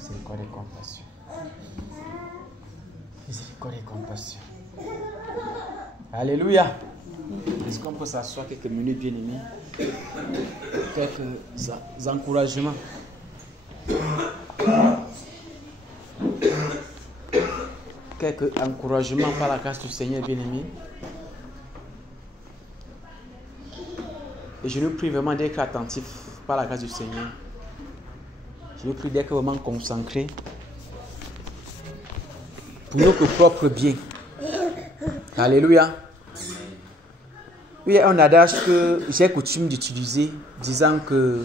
Miséricorde et compassion. Miséricorde et compassion. Alléluia. Est-ce qu'on peut s'asseoir quelques minutes, bien-aimés? Quelques encouragements. Quelques encouragements par la grâce du Seigneur, bien-aimé. Et je nous prie vraiment d'être attentifs par la grâce du Seigneur. Je nous prie d'être vraiment concentrés pour notre propre bien. Alléluia. Il y a un adage que j'ai coutume d'utiliser, disant que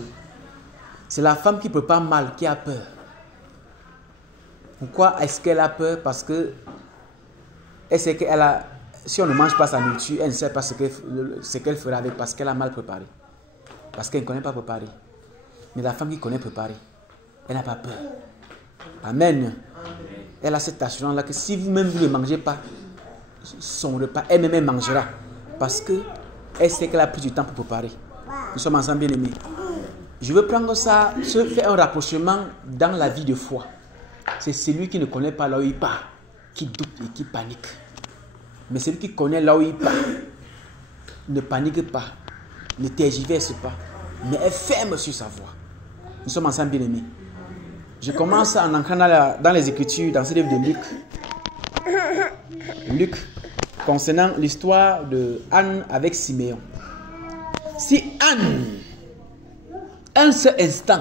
c'est la femme qui prépare mal qui a peur. Pourquoi est-ce qu'elle a peur? Parce que elle sait qu'elle a, si on ne mange pas sa nourriture, elle ne sait pas ce qu'elle fera avec, parce qu'elle a mal préparé. Parce qu'elle ne connaît pas préparer. Mais la femme qui connaît préparer, elle n'a pas peur. Amen. Elle a cette assurance-là que si vous-même vous ne mangez pas son repas, elle-même elle mangera. Parce qu'elle sait qu'elle a pris du temps pour préparer. Nous sommes ensemble, bien-aimés. Je veux prendre ça, je fais un rapprochement dans la vie de foi. C'est celui qui ne connaît pas là où il part, qui doute et qui panique. Mais celui qui connaît là où il part, ne panique pas, ne tergiverse pas, mais est ferme sur sa voie. Nous sommes ensemble, bien-aimés. Je commence en entrant dans les Écritures, dans ce livre de Luc. Luc, concernant l'histoire de Anne avec Siméon. Si Anne, un seul instant,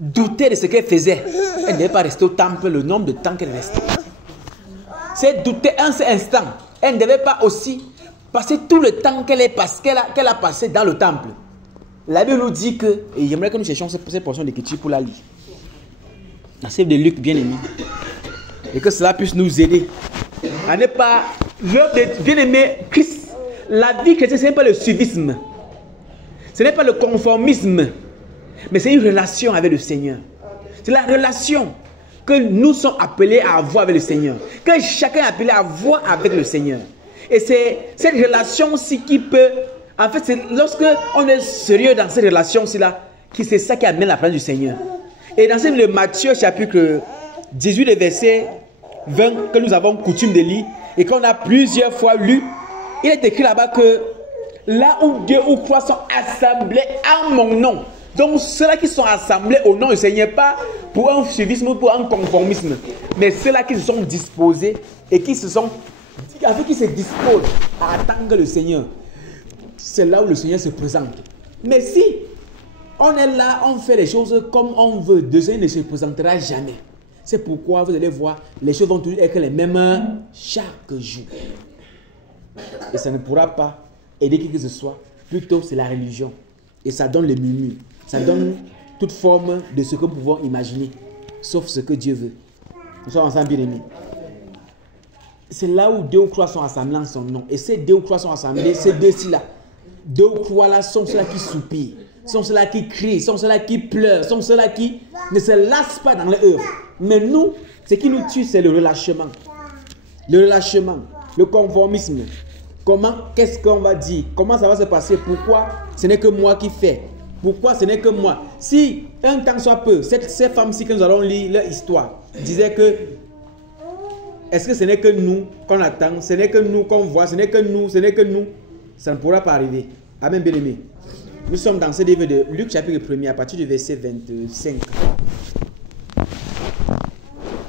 doutait de ce qu'elle faisait, elle ne devait pas rester au temple le nombre de temps qu'elle restait. Si elle doutait un seul instant, elle ne devait pas aussi passer tout le temps qu'elle a passé dans le temple. La Bible nous dit que, et j'aimerais que nous cherchions cette portion d'écriture pour la lire. La sève de Luc, bien aimé. Et que cela puisse nous aider à ne pas, bien aimé Christ. La vie chrétienne, ce n'est pas le suivisme. Ce n'est pas le conformisme. Mais c'est une relation avec le Seigneur. C'est la relation que nous sommes appelés à avoir avec le Seigneur. Que chacun est appelé à avoir avec le Seigneur. Et c'est cette relation-ci qui peut... En fait, c'est lorsque on est sérieux dans cette relation-ci là, c'est ça qui amène la présence du Seigneur. Et dans le Matthieu chapitre 18, le verset 20, que nous avons coutume de lire, et qu'on a plusieurs fois lu, il est écrit là-bas que là où deux ou trois sont assemblés en mon nom, donc ceux-là qui sont assemblés au nom du Seigneur, pas pour un suivisme ou pour un conformisme, mais ceux-là qui se sont disposés et qui se disposent à attendre le Seigneur. C'est là où le Seigneur se présente. Mais si on est là, on fait les choses comme on veut, le Seigneur ne se présentera jamais. C'est pourquoi vous allez voir, les choses vont toujours être les mêmes chaque jour. Et ça ne pourra pas aider qui que ce soit. Plutôt, c'est la religion. Et ça donne le murmure. Ça donne toute forme de ce que nous pouvons imaginer. Sauf ce que Dieu veut. Nous sommes ensemble, bien-aimés. C'est là où deux ou trois sont assemblés en son nom. Et ces deux ou trois sont assemblés, ces deux-ci là. Deux ou trois là sont ceux-là qui soupirent, sont ceux-là qui crient, sont ceux-là qui pleurent, sont ceux-là qui ne se lassent pas dans les heures. Mais nous, ce qui nous tue, c'est le relâchement. Le relâchement, le conformisme. Comment, qu'est-ce qu'on va dire? Comment ça va se passer? Pourquoi ce n'est que moi qui fais? Pourquoi ce n'est que moi? Si un temps soit peu, ces femmes-ci que nous allons lire leur histoire, disaient que est-ce que ce n'est que nous qu'on attend? Ce n'est que nous qu'on voit? Ce n'est que nous? Ce n'est que nous? Ça ne pourra pas arriver. Amen, bien-aimé. Nous sommes dans ce livre de Luc, chapitre 1er, à partir du verset 25.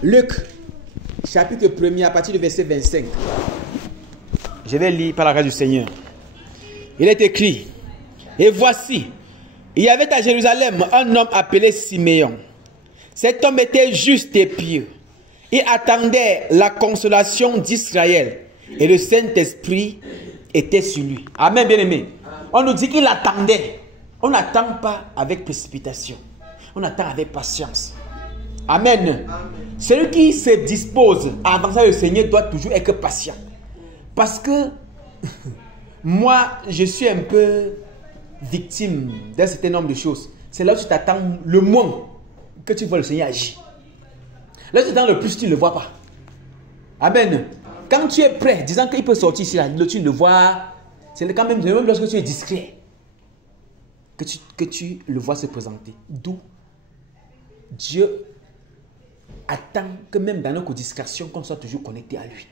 Luc, chapitre 1er, à partir du verset 25. Je vais lire par la grâce du Seigneur. Il est écrit: et voici, il y avait à Jérusalem un homme appelé Siméon. Cet homme était juste et pieux. Il attendait la consolation d'Israël. Et le Saint-Esprit était sur lui. Amen, bien-aimé. On nous dit qu'il attendait. On n'attend pas avec précipitation. On attend avec patience. Amen. Celui qui se dispose à avancer avec le Seigneur doit toujours être patient. Parce que moi, je suis un peu victime d'un certain nombre de choses. C'est là où tu t'attends le moins que tu vois le Seigneur agir. Là où tu t'attends le plus, tu ne le vois pas. Amen. Quand tu es prêt, disant qu'il peut sortir ici, là, tu le vois, c'est quand même lorsque tu es discret que tu le vois se présenter. D'où Dieu attend que même dans nos distractions, qu'on soit toujours connecté à lui.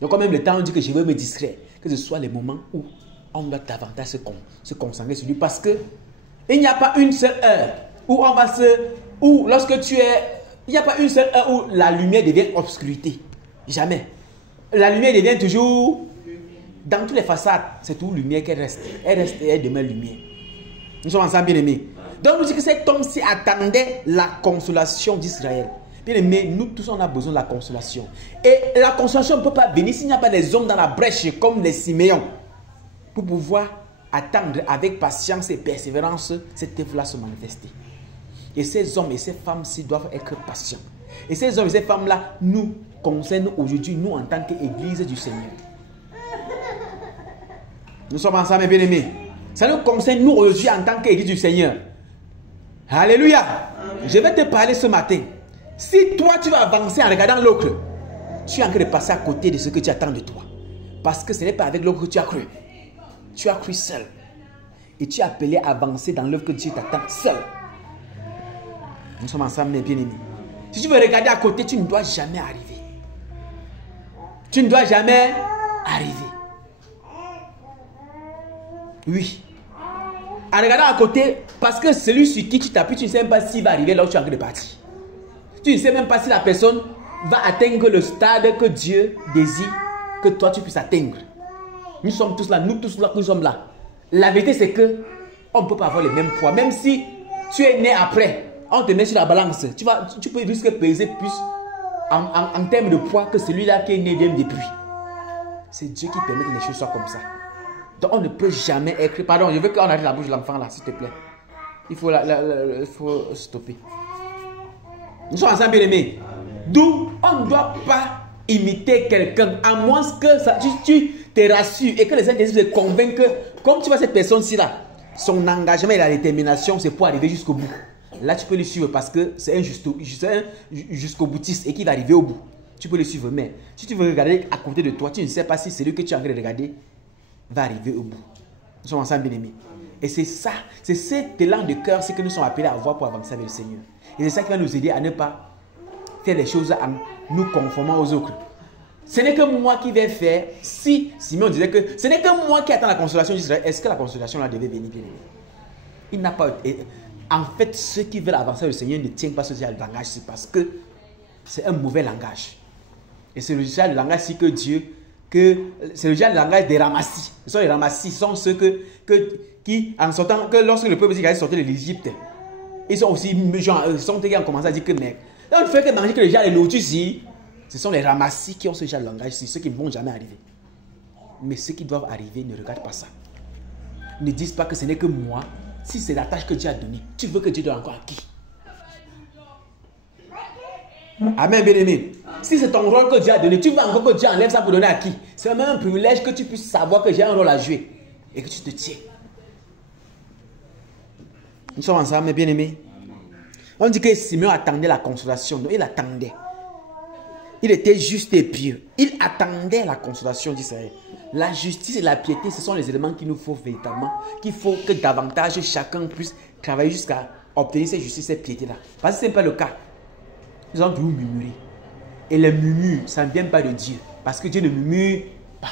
Donc quand même le temps on dit que je veux me distraire, que ce soit les moments où on doit davantage se concentrer sur lui. Parce que il n'y a pas une seule heure où on va lorsque tu es... Il n'y a pas une seule heure où la lumière devient obscurité. Jamais. La lumière devient toujours... Dans toutes les façades, c'est toujours lumière qu'elle reste. Elle reste et elle demeure lumière. Nous sommes ensemble, bien aimés. Donc, nous disons que cet homme-ci attendait la consolation d'Israël. Bien aimés, nous tous, on a besoin de la consolation. Et la consolation ne peut pas venir s'il n'y a pas des hommes dans la brèche comme les Siméons pour pouvoir attendre avec patience et persévérance cette œuvre-là se manifester. Et ces hommes et ces femmes-ci doivent être patients. Et ces hommes et ces femmes-là nous concernent aujourd'hui, nous en tant qu'Église du Seigneur. Nous sommes ensemble, bien aimés. Ça nous concerne nous aujourd'hui en tant qu'Église du Seigneur. Alléluia. Amen. Je vais te parler ce matin. Si toi tu vas avancer en regardant l'autre, tu es en train de passer à côté de ce que tu attends de toi. Parce que ce n'est pas avec l'autre que tu as cru. Tu as cru seul. Et tu es appelé à avancer dans l'œuvre que Dieu t'attend seul. Nous sommes ensemble, mes bien-aimés. Si tu veux regarder à côté, tu ne dois jamais arriver. Tu ne dois jamais arriver. Oui. En regardant à côté, parce que celui sur qui tu t'appuies, tu ne sais même pas s'il va arriver là où tu es en train de partir. Tu ne sais même pas si la personne va atteindre le stade que Dieu désire que toi tu puisses atteindre. Nous sommes tous là, nous sommes là. La vérité c'est que on ne peut pas avoir le même poids. Même si tu es né après, on te met sur la balance, tu peux risquer de peser plus en termes de poids que celui-là qui est né depuis. C'est Dieu qui permet que les choses soient comme ça. Donc on ne peut jamais être... Pardon, je veux qu'on arrête la bouche de l'enfant là, s'il te plaît. Il faut stopper. Nous sommes ensemble, bien aimés. D'où on ne doit pas imiter quelqu'un, à moins que tu te rassures et que les individus se convainquent que, comme tu vois cette personne-ci là, son engagement et la détermination, c'est pour arriver jusqu'au bout. Là, tu peux le suivre parce que c'est un jusqu'au boutiste et qui va arriver au bout. Tu peux le suivre, mais si tu veux regarder à côté de toi, tu ne sais pas si celui que tu es en train de regarder va arriver au bout. Nous sommes ensemble, bien aimés. Et c'est ça, c'est cet élan de cœur, c'est que nous sommes appelés à avoir pour avancer avec le Seigneur. Et c'est ça qui va nous aider à ne pas faire les choses en nous conformant aux autres. Ce n'est que moi qui vais faire. Si Simon disait que ce n'est que moi qui attends la consolation d'Israël, est-ce que la consolation là devait venir, bien aimé? Il n'a pas. En fait, ceux qui veulent avancer avec le Seigneur ne tiennent pas ce genre de langage, c'est parce que c'est un mauvais langage. Et c'est le genre de langage que Dieu. C'est le genre de langage des ramassis. Ce sont les ramassis, ce sont ceux qui, en sortant, que lorsque le peuple d'Israël sortait de l'Égypte, ils sont aussi, genre, ils sont qui ont commencé à dire que, mec, là, on ne fait que manger que les gens, les nourritures ici, ce sont les ramassis qui ont ce genre de langage, c'est ceux qui ne vont jamais arriver. Mais ceux qui doivent arriver ne regardent pas ça. Ne disent pas que ce n'est que moi. Si c'est la tâche que Dieu a donnée, tu veux que Dieu donne encore à qui? Amen, bien-aimé. Si c'est ton rôle que Dieu a donné, tu veux encore que Dieu enlève ça pour donner à qui? C'est même un privilège que tu puisses savoir que j'ai un rôle à jouer et que tu te tiens. Nous sommes ensemble, bien-aimés. On dit que Simeon attendait la consolation. Donc il attendait. Il était juste et pieux. Il attendait la consolation d'Israël. La justice et la piété, ce sont les éléments qu'il nous faut véritablement. Qu'il faut que davantage chacun puisse travailler jusqu'à obtenir cette justice et cette piété-là. Parce que ce n'est pas le cas. Nous allons toujours murmurer. Et les murmures, ça ne vient pas de Dieu. Parce que Dieu ne murmure pas.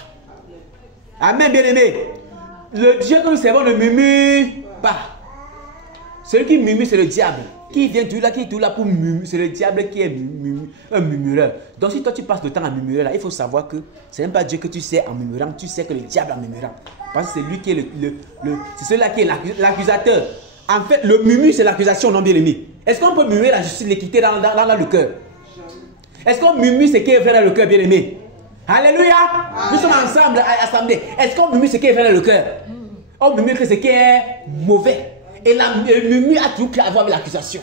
Amen, bien-aimé. Le Dieu que nous servons ne murmure pas. Celui qui murmure, c'est le diable. Qui vient tout là, qui est tout là pour murmurer. C'est le diable qui est un murmureur. Donc si toi tu passes le temps à murmurer là, il faut savoir que ce n'est pas Dieu que tu sais en murmurant. Tu sais que le diable en murmurant. Parce que c'est lui qui est c'est celui-là qui est l'accusateur. En fait, le murmure, c'est l'accusation, non, bien-aimé. Est-ce qu'on peut murmurer la justice, l'équité dans le cœur? Est-ce qu'on murmure ce qui est vrai dans le cœur, bien-aimé? Alléluia! Nous sommes ensemble à l'assemblée. Est-ce qu'on murmure ce qui est vrai dans le cœur? On murmure que ce qui est mauvais. Et le murmure a tout prêt à avoir avec l'accusation.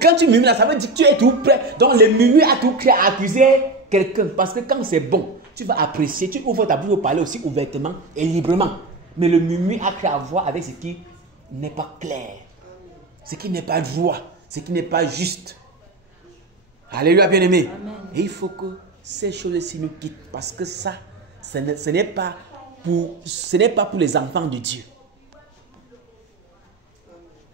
Quand tu murmures là, ça veut dire que tu es tout prêt. Donc le murmure a tout prêt à accuser quelqu'un. Parce que quand c'est bon, tu vas apprécier, tu ouvres ta bouche pour parler aussi ouvertement et librement. Mais le murmure a prêt à voir avec ce qui n'est pas clair. Ce qui n'est pas droit. Ce qui n'est pas juste. Alléluia, bien-aimé. Et il faut que ces choses-ci nous quittent. Parce que ça, ce n'est pas pour les enfants de Dieu.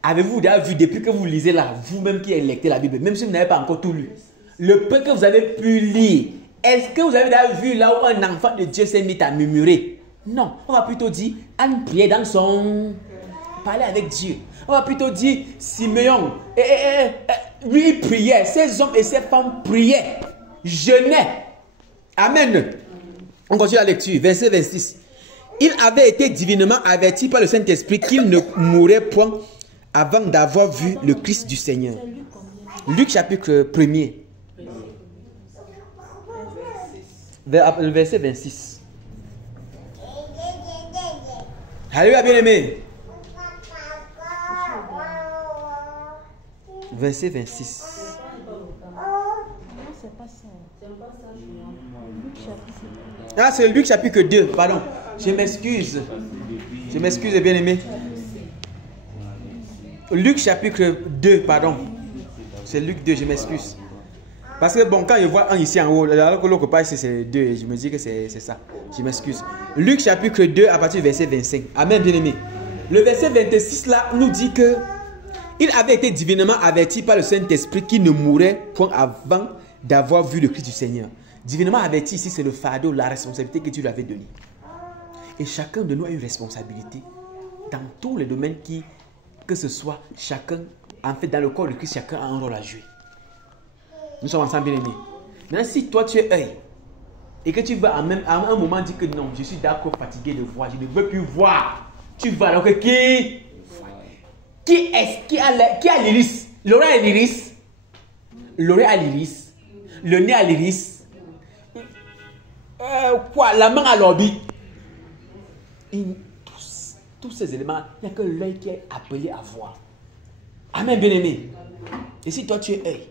Avez-vous déjà vu, depuis que vous lisez là, vous-même qui lectez la Bible, même si vous n'avez pas encore tout lu, le peu que vous avez pu lire, est-ce que vous avez déjà vu là où un enfant de Dieu s'est mis à murmurer? Non, on va plutôt dire, Anne priait dans son... Parler avec Dieu. On va plutôt dire, Siméon, lui il priait, ces hommes et ces femmes priaient, jeûnaient. Amen. On continue la lecture, verset 26. Il avait été divinement averti par le Saint-Esprit qu'il ne mourrait point avant d'avoir vu le Christ du Seigneur. Luc chapitre 1er. Verset 26. Alléluia, bien-aimé. Verset 26. Ah, c'est Luc chapitre 2, pardon. Je m'excuse. Je m'excuse, bien-aimé. Luc chapitre 2, pardon. C'est Luc 2, je m'excuse. Parce que bon, quand je vois un ici en haut, alors que l'autre part, c'est 2, je me dis que c'est ça. Je m'excuse. Luc chapitre 2, à partir du verset 25. Amen, bien-aimé. Le verset 26 là nous dit que il avait été divinement averti par le Saint-Esprit qu'il ne mourrait point avant d'avoir vu le Christ du Seigneur. Divinement averti ici, c'est le fardeau, la responsabilité que Dieu lui avait donnée. Et chacun de nous a une responsabilité dans tous les domaines que ce soit, chacun, en fait, dans le corps de Christ, chacun a un rôle à jouer. Nous sommes ensemble, bien aimés. Maintenant, si toi tu es œil et que tu vas à un moment dire que non, je suis d'accord, fatigué de voir, je ne veux plus voir, tu vas alors que qui a l'iris? L'oreille a l'iris, l'oreille a l'iris, le nez a l'iris, la main à l'orbi. Tous ces éléments, il n'y a que l'œil qui est appelé à voir. Amen, bien-aimé. Et si toi tu es œil,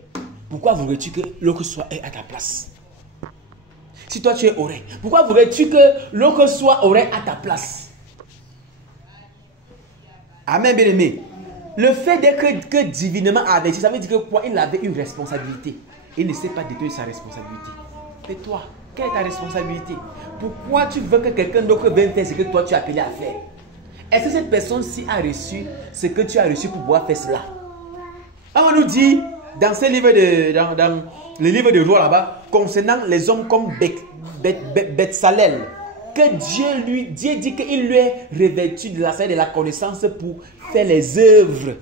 pourquoi voudrais-tu que l'autre soit œil à ta place? Si toi tu es oreille, pourquoi voudrais-tu que l'autre soit oreille à ta place? Amen, bien-aimé. Le fait d'être que divinement averti, ça veut dire que quoi? Il avait une responsabilité. Il ne sait pas détenir sa responsabilité. Et toi, quelle est ta responsabilité? Pourquoi tu veux que quelqu'un d'autre vienne faire ce que toi tu as appelé à faire? Est-ce que cette personne-ci a reçu ce que tu as reçu pour pouvoir faire cela? On nous dit dans ce livre dans le livre de Joël là-bas, concernant les hommes comme Betsalel, que Dieu dit qu'il lui est revêtu de la sagesse et de la connaissance pour faire les œuvres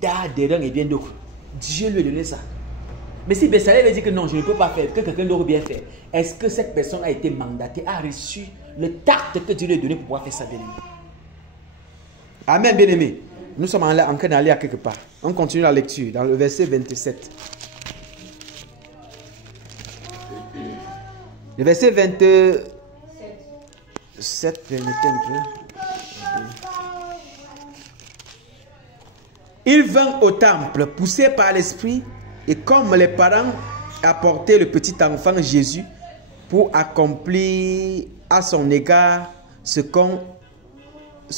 d'art, d'Aaron et bien d'autres. Dieu lui a donné ça. Mais si Betsalel dit que non, je ne peux pas faire, que quelqu'un d'autre bien faire, est-ce que cette personne a été mandatée, a reçu le tact que Dieu lui a donné pour pouvoir faire ça, bien-aimé? Amen, bien-aimé. Nous sommes en train d'aller à quelque part. On continue la lecture dans le verset 27. Le verset 27, permettez un peu. Il vint au temple, poussé par l'esprit, et comme les parents apportaient le petit enfant Jésus pour accomplir à son égard ce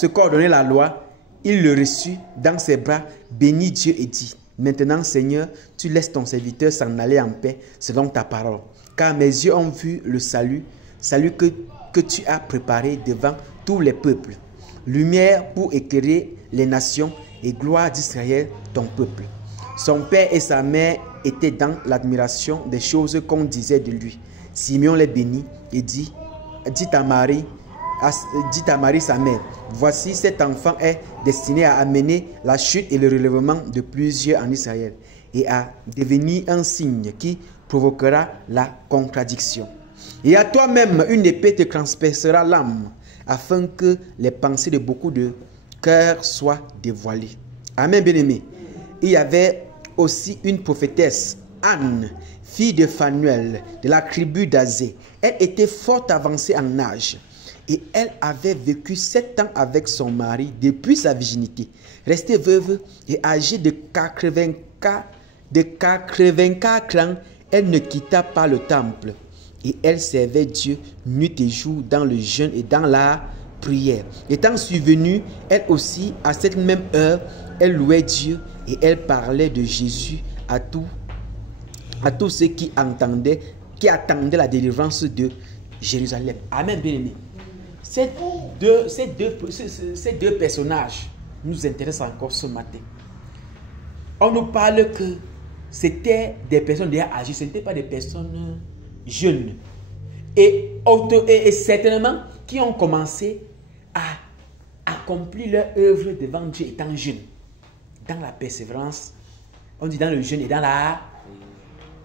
qu'ordonnait la loi, il le reçut dans ses bras, bénit Dieu et dit: Maintenant, Seigneur, tu laisses ton serviteur s'en aller en paix selon ta parole. Car mes yeux ont vu le salut que tu as préparé devant tous les peuples. Lumière pour éclairer les nations et gloire d'Israël, ton peuple. Son père et sa mère étaient dans l'admiration des choses qu'on disait de lui. Simeon les bénit et dit à Marie sa mère: Voici, cet enfant est destiné à amener la chute et le relèvement de plusieurs en Israël et à devenir un signe qui provoquera la contradiction. Et à toi-même, une épée te transpercera l'âme, afin que les pensées de beaucoup de cœurs soient dévoilées. Amen, bien-aimé. Il y avait aussi une prophétesse, Anne, fille de Phanuel, de la tribu d'Azé. Elle était fort avancée en âge. Et elle avait vécu 7 ans avec son mari depuis sa virginité. Restée veuve et âgée de 84 ans, elle ne quitta pas le temple. Et elle servait Dieu nuit et jour dans le jeûne et dans la prière. Étant survenue, elle aussi, à cette même heure, elle louait Dieu et elle parlait de Jésus à tous ceux qui attendaient la délivrance de Jérusalem. Amen, bien-aimé. Ces deux personnages nous intéressent encore ce matin. on nous parle que c'était des personnes déjà âgées, ce n'étaient pas des personnes jeunes. Et certainement qui ont commencé à accomplir leur œuvre devant Dieu étant jeunes. Dans la persévérance, on dit dans le jeûne et dans la...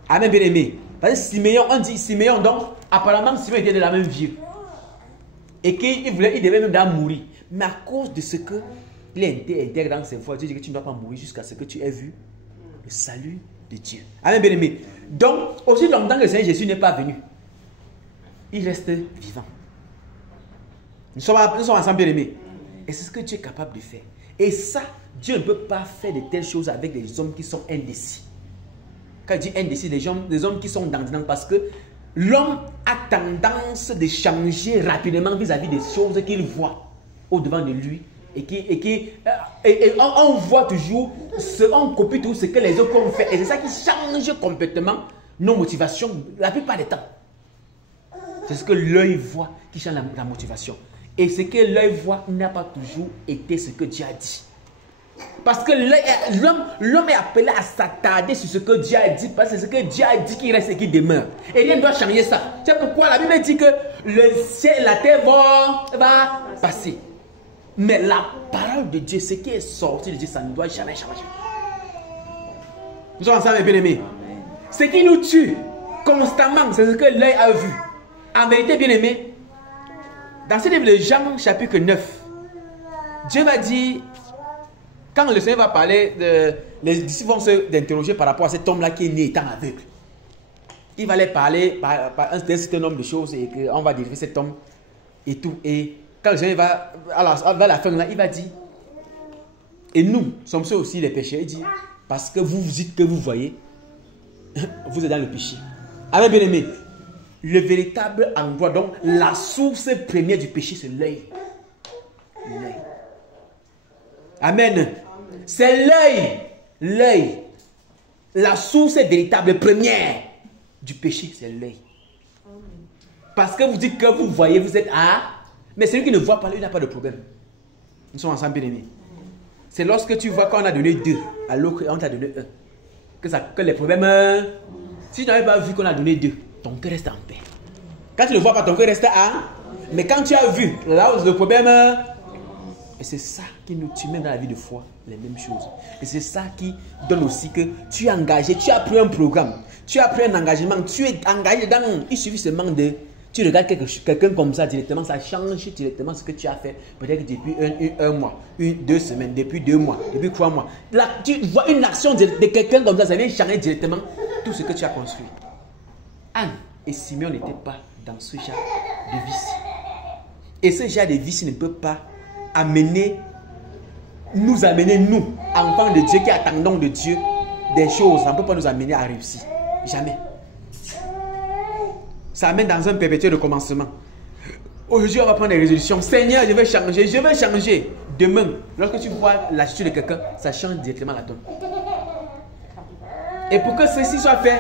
Amen, bien aimé. Parce que Siméon, on dit Siméon, donc apparemment Siméon était de la même vie. Et qu'il devait même mourir. Mais à cause de ce que il était intègre dans ses voies, Dieu dit que tu ne dois pas mourir jusqu'à ce que tu aies vu le salut de Dieu. Amen, bien aimé. Donc, aussi longtemps que le Seigneur Jésus n'est pas venu, il reste vivant. Nous sommes ensemble, bien aimés. Et c'est ce que Dieu est capable de faire. Et ça, Dieu ne peut pas faire de telles choses avec des hommes qui sont indécis. Quand je dis indécis, des hommes qui sont dans parce que l'homme a tendance de changer rapidement vis-à-vis des choses qu'il voit au-devant de lui. Et on voit toujours, on copie tout ce que les autres ont fait. Et c'est ça qui change complètement nos motivations la plupart des temps. C'est ce que l'œil voit qui change la motivation. Et ce que l'œil voit n'a pas toujours été ce que Dieu a dit. Parce que l'homme est appelé à s'attarder sur ce que Dieu a dit. Parce que c'est ce que Dieu a dit qui reste et qui demeure. Et rien ne doit changer ça. C'est pourquoi la Bible dit que le ciel et la terre va passer. Mais la parole de Dieu, ce qui est sorti de Dieu, ça ne doit jamais changer. Nous sommes ensemble, bien aimés. Ce qui nous tue constamment, c'est ce que l'œil a vu. En vérité, bien aimé, dans ce livre de Jean, chapitre 9, Dieu va dire, quand le Seigneur va parler, les disciples vont s'interroger par rapport à cet homme-là qui est né étant aveugle. Il va leur parler par un certain nombre de choses et qu'on va délivrer cet homme et tout. Et quand le Seigneur va à la fin, là, il va dire, et nous sommes ceux aussi les pécheurs. Il dit, parce que vous dites que vous voyez, vous êtes dans le péché. Amen, bien aimé. Le véritable endroit, donc la source première du péché, c'est l'œil. L'œil. Amen. C'est l'œil. L'œil. La source véritable première du péché, c'est l'œil. Parce que vous dites que vous voyez, vous êtes à... Mais celui qui ne voit pas, lui n'a pas de problème. Nous sommes ensemble, bien aimés. C'est lorsque tu vois qu'on a donné 2 à l'autre et on t'a donné 1. Que les problèmes... Si tu n'avais pas vu qu'on a donné 2, ton cœur reste en paix. Quand tu ne vois pas, ton cœur reste à... Mais quand tu as vu, là où le problème... Et c'est ça qui nous tue même dans la vie de foi, les mêmes choses. Et c'est ça qui donne aussi que tu es engagé, tu as pris un programme, tu as pris un engagement, tu es engagé dans... Il suffit seulement de... Tu regardes quelqu'un comme ça directement, ça change directement ce que tu as fait. Peut-être depuis un mois, 2 semaines, depuis 2 mois, depuis 3 mois. Là, tu vois une action de quelqu'un comme ça vient changer directement tout ce que tu as construit. Anne et Simeon n'étaient pas dans ce genre de vice. Et ce genre de vice ne peut pas nous amener, nous, enfants de Dieu qui attendons de Dieu des choses. Ça ne peut pas nous amener à réussir. Jamais. Ça amène dans un perpétuel recommencement. Aujourd'hui, on va prendre des résolutions. Seigneur, je vais changer, je vais changer. Demain, lorsque tu vois l'attitude de quelqu'un, ça change directement la donne. Et pour que ceci soit fait,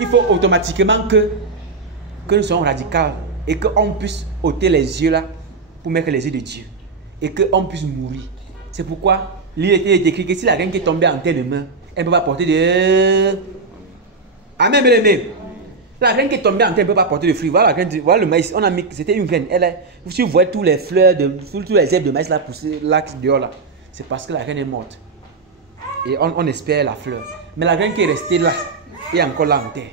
il faut automatiquement que nous soyons radicaux et qu'on puisse ôter les yeux là pour mettre les yeux de Dieu. Et qu'on puisse mourir. C'est pourquoi il était écrit que si la reine qui est tombée en terre de main, elle ne peut pas porter de... Amen, bien aimé. La graine qui est tombée en terre ne peut pas porter de fruits. Voilà, voilà le maïs. On a mis, c'était une graine. Si vous voyez tous les fleurs, tous les herbes de maïs là poussées là dehors là, c'est parce que la graine est morte. Et on espère la fleur. Mais la graine qui est restée là est encore là en terre.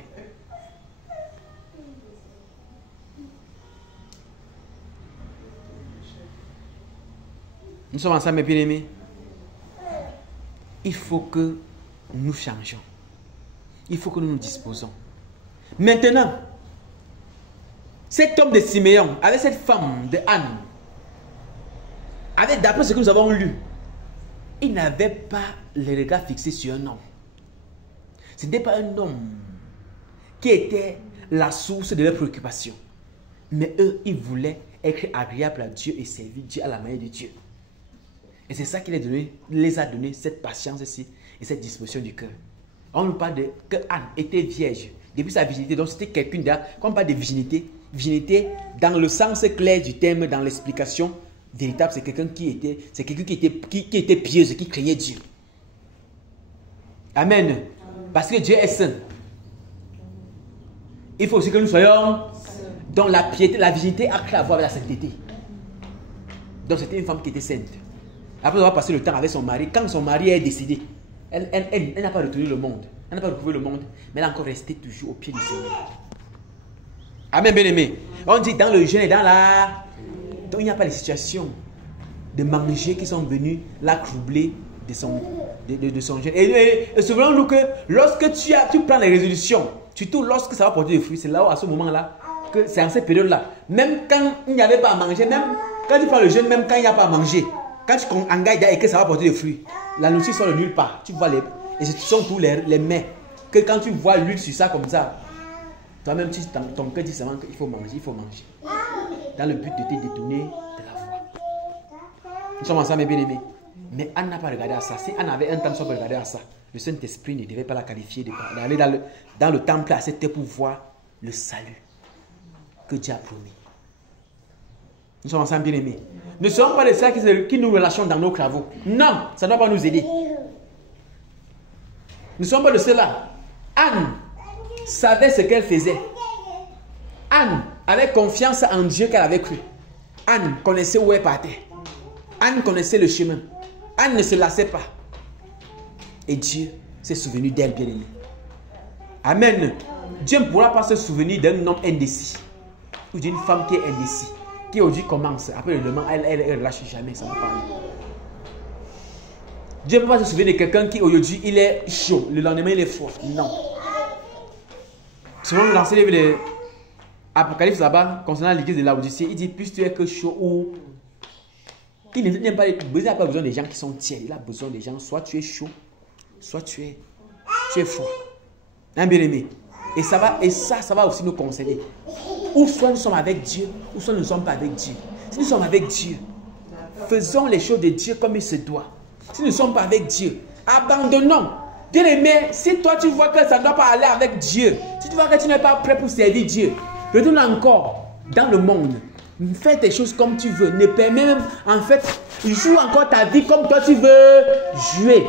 Nous sommes ensemble, mes bien-aimés. Il faut que nous changeons. Il faut que nous nous disposons. Maintenant, cet homme de Siméon, avec cette femme de Anne, d'après ce que nous avons lu, il n'avait pas les regards fixés sur un homme. Ce n'était pas un homme qui était la source de leurs préoccupations. Mais eux, ils voulaient être agréables à Dieu et servir Dieu à la manière de Dieu. Et c'est ça qui les a donné cette patience-ci et cette disposition du cœur. On nous parle que Anne était vierge depuis sa virginité. Donc c'était quelqu'un quand on parle de virginité, virginité dans le sens clair du terme, dans l'explication véritable, c'est quelqu'un qui était pieuse, qui craignait Dieu. Amen. Parce que Dieu est saint. Il faut aussi que nous soyons dans la piété, la virginité a créé à voir avec la sainteté. Donc c'était une femme qui était sainte. Après avoir passé le temps avec son mari, quand son mari est décédé, elle n'a pas retourné le monde. Elle n'a pas retrouvé le monde, mais elle a encore resté toujours au pied du Seigneur. Amen, bien-aimé. On dit dans le jeûne et dans la... Donc il n'y a pas les situations de manger qui sont venues la troubler de son jeûne. Et souvenons-nous que lorsque tu prends les résolutions, surtout lorsque ça va porter des fruits, c'est là où à ce moment-là, que c'est en cette période-là, même quand il n'y avait pas à manger, même quand tu prends le jeûne, même quand il n'y a pas à manger, quand tu engages et que ça va porter des fruits, la nourriture sort de nulle part. Tu vois et ce sont tous les mets. Que quand tu vois l'huile sur ça comme ça, toi-même, ton cœur dit seulement qu'il faut manger, il faut manger. Dans le but de te détourner de la foi. Nous sommes ensemble, mes bien-aimés. Mais Anne n'a pas regardé à ça. Si Anne avait un temps de regarder à ça, le Saint-Esprit ne devait pas la qualifier d'aller dans le temple à cette terre pour voir le salut que Dieu a promis. Nous sommes ensemble, bien-aimés. Ne sommes pas les seuls qui nous relâchons dans nos travaux. Non, ça ne doit pas nous aider. Nous ne sommes pas de ceux-là. Anne savait ce qu'elle faisait. Anne avait confiance en Dieu qu'elle avait cru. Anne connaissait où elle partait. Anne connaissait le chemin. Anne ne se lassait pas. Et Dieu s'est souvenu d'elle, bien-aimée. Amen. Dieu ne pourra pas se souvenir d'un homme indécis ou d'une femme qui est indécis, qui aujourd'hui commence. Après le lendemain, elle ne lâche jamais. Ça ne va pas. Dieu ne peut pas se souvenir de quelqu'un qui aujourd'hui il est chaud, le lendemain il est froid. Non. Selon dans ce livre de Apocalypse là-bas, concernant l'église de Laodicée, il dit plus tu es que chaud ou. Il n'a pas besoin des gens qui sont tièdes. Il a besoin des gens, soit tu es chaud, soit tu es froid. Hein, bien-aimé. Et ça va aussi nous concerner. Ou soit nous sommes avec Dieu, ou soit nous ne sommes pas avec Dieu. Si nous sommes avec Dieu, faisons les choses de Dieu comme il se doit. Si nous ne sommes pas avec Dieu, abandonnons. Bien-aimé, si toi tu vois que ça ne doit pas aller avec Dieu, si tu vois que tu n'es pas prêt pour servir Dieu, retourne encore dans le monde. Fais tes choses comme tu veux. Ne permets même, en fait, joue encore ta vie comme toi tu veux jouer.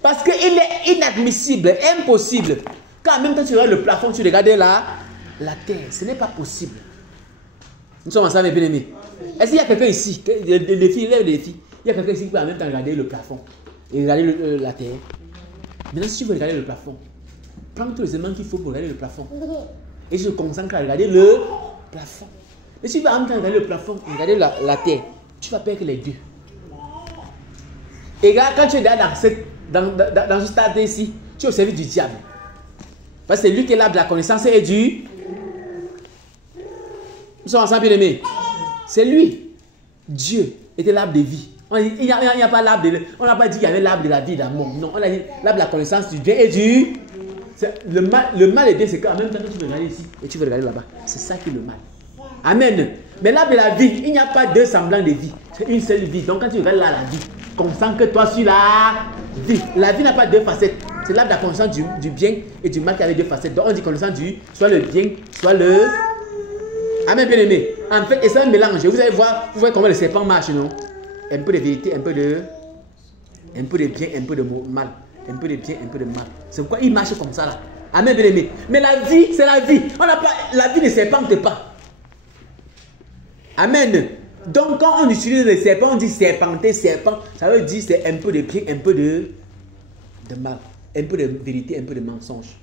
Parce qu'il est inadmissible, impossible. Quand en même temps tu regardes le plafond, tu regardes la terre. Ce n'est pas possible. Nous sommes ensemble, bien aimés. Est-ce qu'il y a quelqu'un ici, les filles, lève les filles. Il y a quelqu'un ici qui peut en même temps regarder le plafond et regarder la terre. Maintenant, si tu veux regarder le plafond, prends tous les éléments qu'il faut pour regarder le plafond. Et je me concentre à regarder le plafond. Mais si tu vas en même temps regarder le plafond et regarder la terre, tu vas perdre les deux. Et regarde, quand tu es dans ce stade ici, tu es au service du diable. Parce que c'est lui qui est l'arbre de la connaissance et du... Nous sommes ensemble, bien aimés. C'est lui. Dieu était l'arbre de vie. Il n'y a pas l'arbre de... On n'a pas dit qu'il y avait l'arbre de la vie d'amour. Non, on a dit l'arbre de la connaissance du bien et du... Le mal et bien, c'est qu'en même temps que tu veux regarder ici et tu veux regarder là-bas. C'est ça qui est le mal. Amen. Mais l'arbre de la vie, il n'y a pas deux semblants de vie. C'est une seule vie. Donc quand tu regardes là la vie, concentre-toi sur la vie. La vie n'a pas deux facettes. C'est l'arbre de la connaissance du bien et du mal qui avait deux facettes. Donc on dit connaissance du soit le bien, soit le... Amen, bien aimé. En fait, et c'est un mélange. Vous allez voir, vous voyez comment le serpent marche, non? Un peu de vérité, un peu de bien, un peu de mal. Un peu de bien, un peu de mal. C'est pourquoi il marche comme ça là. Amen, bien aimé. Mais la vie, c'est la vie. La vie ne serpente pas. Amen. Donc quand on utilise le serpent, on dit serpenter, serpent. Ça veut dire c'est un peu de bien, un peu de mal. Un peu de vérité, un peu de mensonge.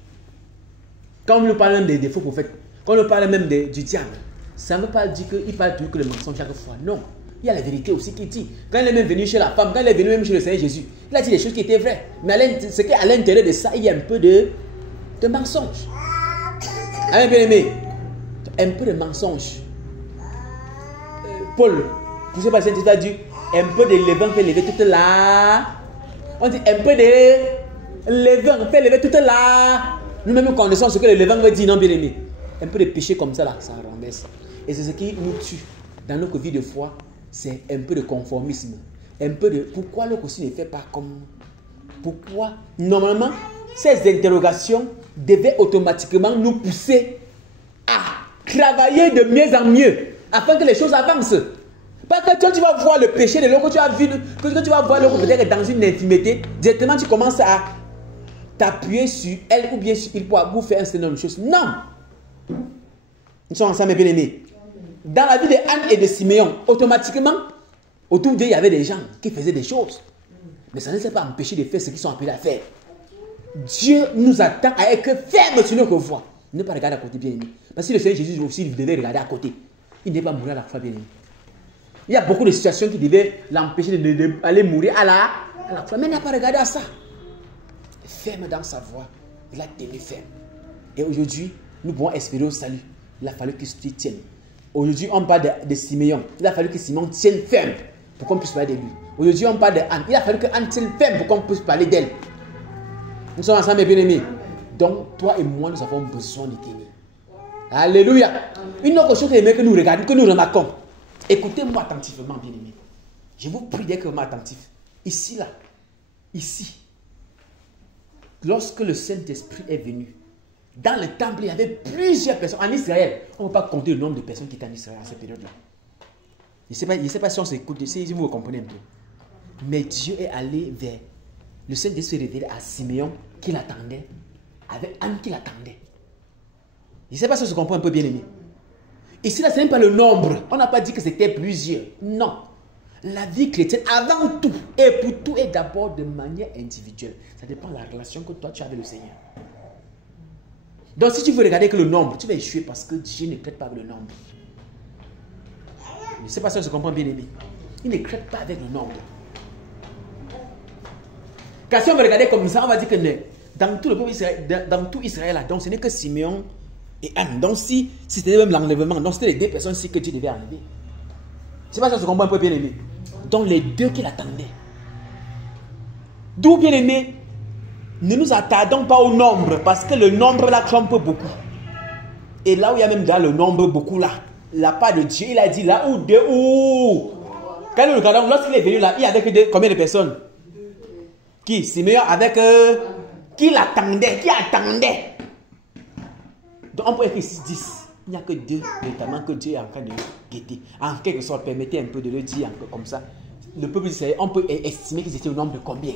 Quand on nous parle même des faux prophètes, quand on nous parle même du diable, ça ne veut pas dire qu'il parle toujours que le mensonge chaque fois. Non. Il y a la vérité aussi qui dit. Quand il est même venu chez la femme, quand il est venu même chez le Seigneur Jésus, il a dit des choses qui étaient vraies. Mais ce qu'à l'intérieur de ça, il y a un peu de mensonge. Amen, bien aimé. Un peu de mensonge. Paul, je ne sais pas si tu as dit, un peu de levain fait lever toute la... On dit un peu de levain fait lever toute la... Nous-mêmes connaissons ce que le levain veut dire, non, bien aimé. Un peu de péché comme ça, là, ça renverse. Et c'est ce qui nous tue dans notre vie de foi. C'est un peu de conformisme. Un peu de... Pourquoi l'autre aussi ne fait pas comme... Pourquoi? Normalement, ces interrogations devaient automatiquement nous pousser à travailler de mieux en mieux afin que les choses avancent. Parce que quand tu vas voir le péché de l'autre, tu as vu, que tu vas voir l'autre peut-être dans une intimité, directement tu commences à t'appuyer sur elle ou bien sur il pour faire un certain nombre de choses. Non. Nous sommes ensemble, bien aimés. Dans la vie de Anne et de Siméon, automatiquement, autour d'eux, il y avait des gens qui faisaient des choses. Mais ça ne s'est pas empêché de faire ce qu'ils sont appelés à faire. Dieu nous attend à être ferme sur notre voie. Ne pas regarder à côté, bien aimé. Parce que le Seigneur Jésus aussi, il devait regarder à côté. Il n'est pas mourir à la fois, bien aimé. Il y a beaucoup de situations qui devaient l'empêcher d'aller mourir à la fois. Mais il n'a pas regardé à ça. Ferme dans sa voie. Il a tenu ferme. Et aujourd'hui, nous pouvons espérer au salut. Il a fallu que tu tiennes. Aujourd'hui, on parle de Siméon. Il a fallu que Siméon tienne ferme pour qu'on puisse parler de lui. Aujourd'hui, on parle de Anne. Il a fallu que Anne tienne ferme pour qu'on puisse parler d'elle. Nous sommes ensemble, bien aimés. Donc, toi et moi, nous avons besoin de tenir. Alléluia. Une autre chose que nous regardons, que nous remarquons. Écoutez-moi attentivement, bien aimés. Je vous prie d'être vraiment attentif. Ici, là. Ici. Lorsque le Saint-Esprit est venu, dans le temple, il y avait plusieurs personnes. En Israël, on ne peut pas compter le nombre de personnes qui étaient en Israël à cette période-là. Je ne sais pas si on s'écoute, si vous comprenez un peu. Mais Dieu est allé vers... Le Saint-Esprit révélé à Siméon qui l'attendait, avec Anne qui l'attendait. Je ne sais pas si on se comprend un peu, bien aimé. Ici, là, ce n'est pas le nombre. On n'a pas dit que c'était plusieurs. Non. La vie chrétienne, avant tout, et pour tout, est d'abord de manière individuelle. Ça dépend de la relation que toi, tu as avec le Seigneur. Donc, si tu veux regarder que le nombre, tu vas échouer parce que Dieu ne traite pas avec le nombre. Je ne sais pas si on se comprend, bien aimé. Il ne traite pas avec le nombre. Car si on veut regarder comme ça, on va dire que dans tout le peuple Israël, dans tout Israël, donc ce n'est que Siméon et Anne. Donc si c'était même l'enlèvement, donc c'était les deux personnes que Dieu devait enlever. Je ne sais pas si on se comprend un peu, bien aimé. Donc les deux qui l'attendaient. D'où, bien aimé, ne nous attardons pas au nombre, parce que le nombre là trompe beaucoup. Et là où il y a même dans le nombre beaucoup là, la part de Dieu, il a dit là où deux ou. Quand nous regardons, lorsqu'il est venu là, il y avait combien de personnes? Qui? Siméon avec qui l'attendait, qui attendait. Donc on peut écrire 10. Il n'y a que deux, notamment que Dieu est en train de guetter. En quelque sorte, permettez un peu de le dire un peu comme ça. Le peuple d'Israël, on peut estimer qu'ils étaient au nombre de combien?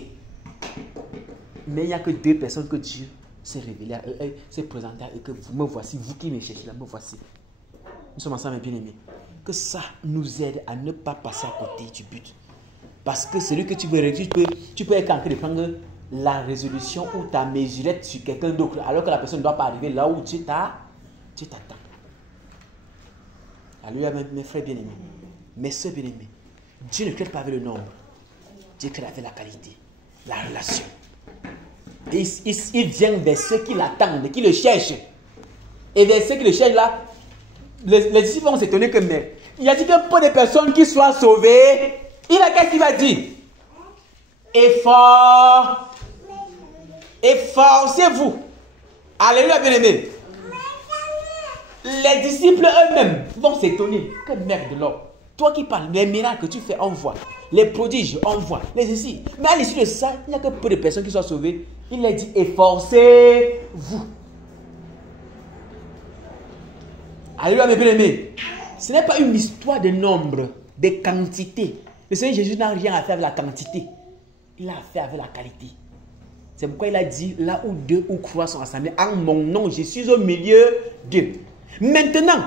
Mais il n'y a que deux personnes que Dieu s'est révélé à eux, s'est présenté à eux, que vous me voici, vous qui me cherchez là, me voici. Nous sommes ensemble, bien aimés. Que ça nous aide à ne pas passer à côté du but. Parce que celui que tu veux réduire, tu peux être en train de prendre la résolution ou ta mesurette sur quelqu'un d'autre, alors que la personne ne doit pas arriver là où tu t'attends. Alléluia, mes frères bien-aimés, mes soeurs bien-aimés. Dieu ne crée pas avec le nombre. Dieu crée avec la qualité, la relation. Et il vient vers ceux qui l'attendent, qui le cherchent. Et vers ceux qui le cherchent là, les disciples vont s'étonner que mais il a dit qu'un peu de personnes qui soient sauvées. Qu'est-ce qu'il va dire? Efforcez-vous. Alléluia, bien-aimés. Les disciples eux-mêmes vont s'étonner. Que merde de l'homme. Toi qui parles, les miracles que tu fais, on voit. Les prodiges, on voit. Les ceci. Mais à l'issue de ça, il n'y a que peu de personnes qui soient sauvées. Il a dit, efforcez-vous. Alléluia, mes bien-aimés. Ce n'est pas une histoire de nombre, de quantité. Le Seigneur Jésus n'a rien à faire avec la quantité. Il a à faire avec la qualité. C'est pourquoi il a dit, là où deux ou trois sont assemblés, en mon nom, je suis au milieu d'eux. Maintenant,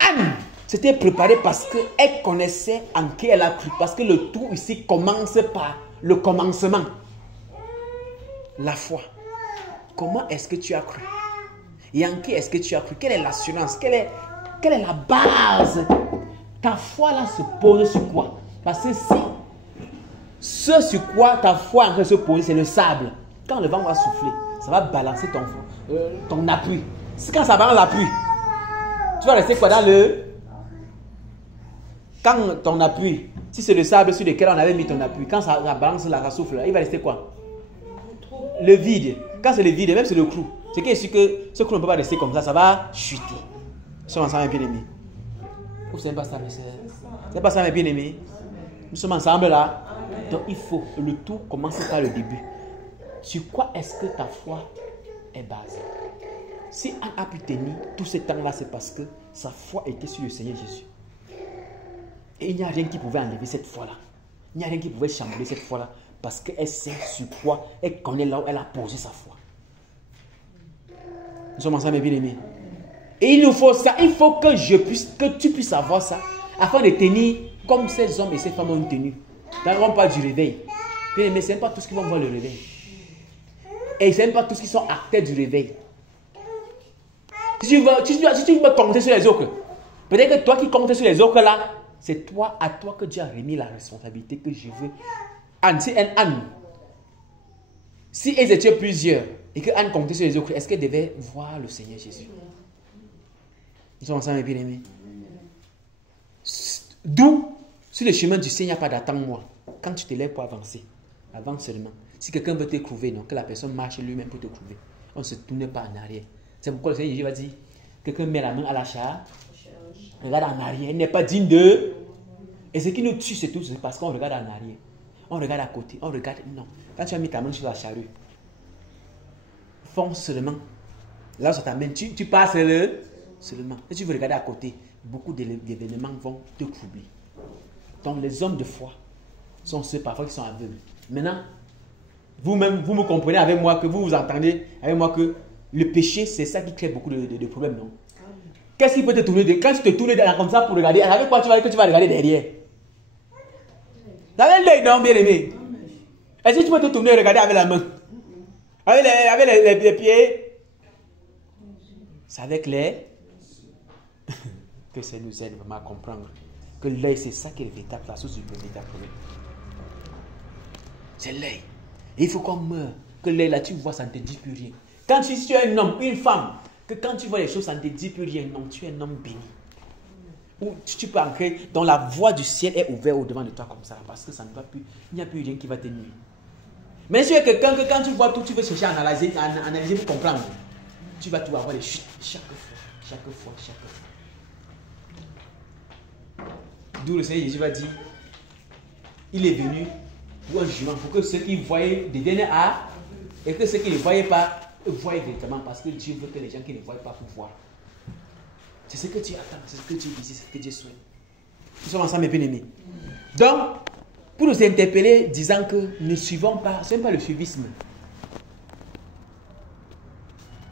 Anne s'était préparée parce qu'elle connaissait en qui elle a cru. Parce que le tout ici commence par le commencement. La foi. Comment est-ce que tu as cru? Et en qui est-ce que tu as cru? Quelle est l'assurance? Quelle est la base? Ta foi là se pose sur quoi? Parce que si ce sur quoi ta foi est en train de se poser, c'est le sable. Quand le vent va souffler, ça va balancer ton appui. Quand ça balance l'appui, tu vas rester quoi dans le... Quand ton appui, si c'est le sable sur lequel on avait mis ton appui, quand ça balance là, ça souffle là, il va rester quoi? Le vide. Quand c'est le vide, même c'est le clou. C'est que ce clou ne peut pas rester comme ça va chuter. Nous sommes ensemble, bien aimés. Vous savez pas ça, mes sœurs? C'est pas ça, mes bien aimés? Nous sommes ensemble là. Donc il faut, le tout commence par le début. Sur quoi est-ce que ta foi est basée? Si Anne a pu tenir tout ce temps-là, c'est parce que sa foi était sur le Seigneur Jésus. Et il n'y a rien qui pouvait enlever cette foi-là. Il n'y a rien qui pouvait chambouler cette foi-là. Parce qu'elle sait sur quoi, elle connaît là où elle a posé sa foi. Nous sommes ensemble, bien aimés. Et il nous faut ça, il faut que tu puisses avoir ça, afin de tenir comme ces hommes et ces femmes ont tenu. Quand on parle du réveil, bien aimés, ce n'est pas tous qui vont voir le réveil. Et ce n'est pas tous qui sont acteurs du réveil. Si tu veux compter sur les autres, peut-être que toi qui comptes sur les autres là, c'est à toi que Dieu a remis la responsabilité que je veux. Anne, si Anne, si elles étaient plusieurs et que Anne comptait sur les autres, est-ce qu'elle devait voir le Seigneur Jésus? Nous sommes ensemble, bien aimés. D'où, sur le chemin du Seigneur, il n'y a pas d'attends-moi. Quand tu te lèves pour avancer, avance seulement. Si quelqu'un veut te trouver, non, que la personne marche lui-même pour te trouver. On ne se tourne pas en arrière. C'est pourquoi le Seigneur Jésus va dire, quelqu'un met la main à la charge, regarde en arrière, il n'est pas digne de... Et ce qui nous tue, c'est tout, c'est parce qu'on regarde en arrière. On regarde à côté, on regarde... Non. Quand tu as mis ta main sur la charrue, fonce seulement. Là où ça t'amène, tu passes seulement. Et tu veux regarder à côté, beaucoup d'événements vont te troubler. Donc les hommes de foi sont ceux parfois qui sont aveugles. Maintenant, vous-même, vous me comprenez avec moi, que vous entendez avec moi que le péché, c'est ça qui crée beaucoup de problèmes, non? Qu'est-ce qui peut te tourner quand tu te tournes comme ça pour regarder, avec quoi tu vas regarder derrière? Avec l'œil, non, bien aimé. Est-ce que tu peux te tourner et regarder avec la main? Avec les pieds? C'est avec les... que ça nous aide vraiment à comprendre que l'œil, c'est ça qui est la source du véritable problème. C'est l'œil. Et il faut qu'on meure. Que l'œil, là, tu vois, ça ne te dit plus rien. Quand tu es un homme, une femme, que quand tu vois les choses, ça ne te dit plus rien. Non, tu es un homme béni. Ou tu peux entrer, dont la voie du ciel est ouverte au-devant de toi comme ça. Parce que ça ne va plus, il n'y a plus rien qui va te nuire. Mais si tu es quelqu'un que quand tu vois tout, tu veux chercher à analyser pour comprendre. Tu vas tout avoir les chutes chaque fois. D'où le Seigneur Jésus va dire, il est venu pour un jugement, pour que ceux qui voyaient deviennent à, et que ceux qui ne voyaient pas, voient véritablement, parce que Dieu veut que les gens qui ne voient pas pour voir. C'est ce que Dieu attend, c'est ce que Dieu disait, c'est ce que Dieu souhaite. Nous sommes ensemble, mes bien-aimés. Donc, pour nous interpeller, disant que ne suivons pas, ce n'est pas le suivisme.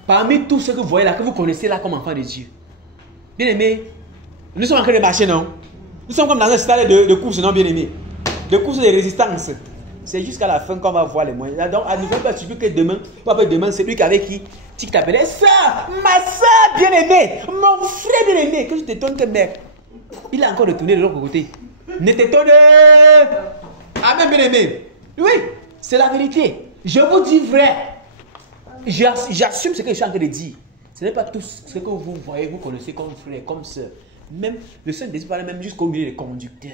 Parmi tous ceux que vous voyez là, que vous connaissez là comme enfants de Dieu, bien aimés, nous sommes en train de marcher, non? Nous sommes comme dans un stade de course, non, bien aimés? De course de résistance. C'est jusqu'à la fin qu'on va voir les moyens. Donc, à ne pas suffire que demain, demain, c'est lui avec qui tu t'appelles soeur, ma soeur bien-aimée, mon frère bien-aimé, que je t'étonne que mec. Il a encore retourné de l'autre côté. Ne t'étonne. Amen, bien-aimé. Oui, c'est la vérité. Je vous dis vrai. J'assume ce que je suis en train de dire. Ce n'est pas tout ce que vous voyez, vous connaissez comme frère, comme soeur. Même le Saint-Esprit parle même jusqu'au milieu des conducteurs.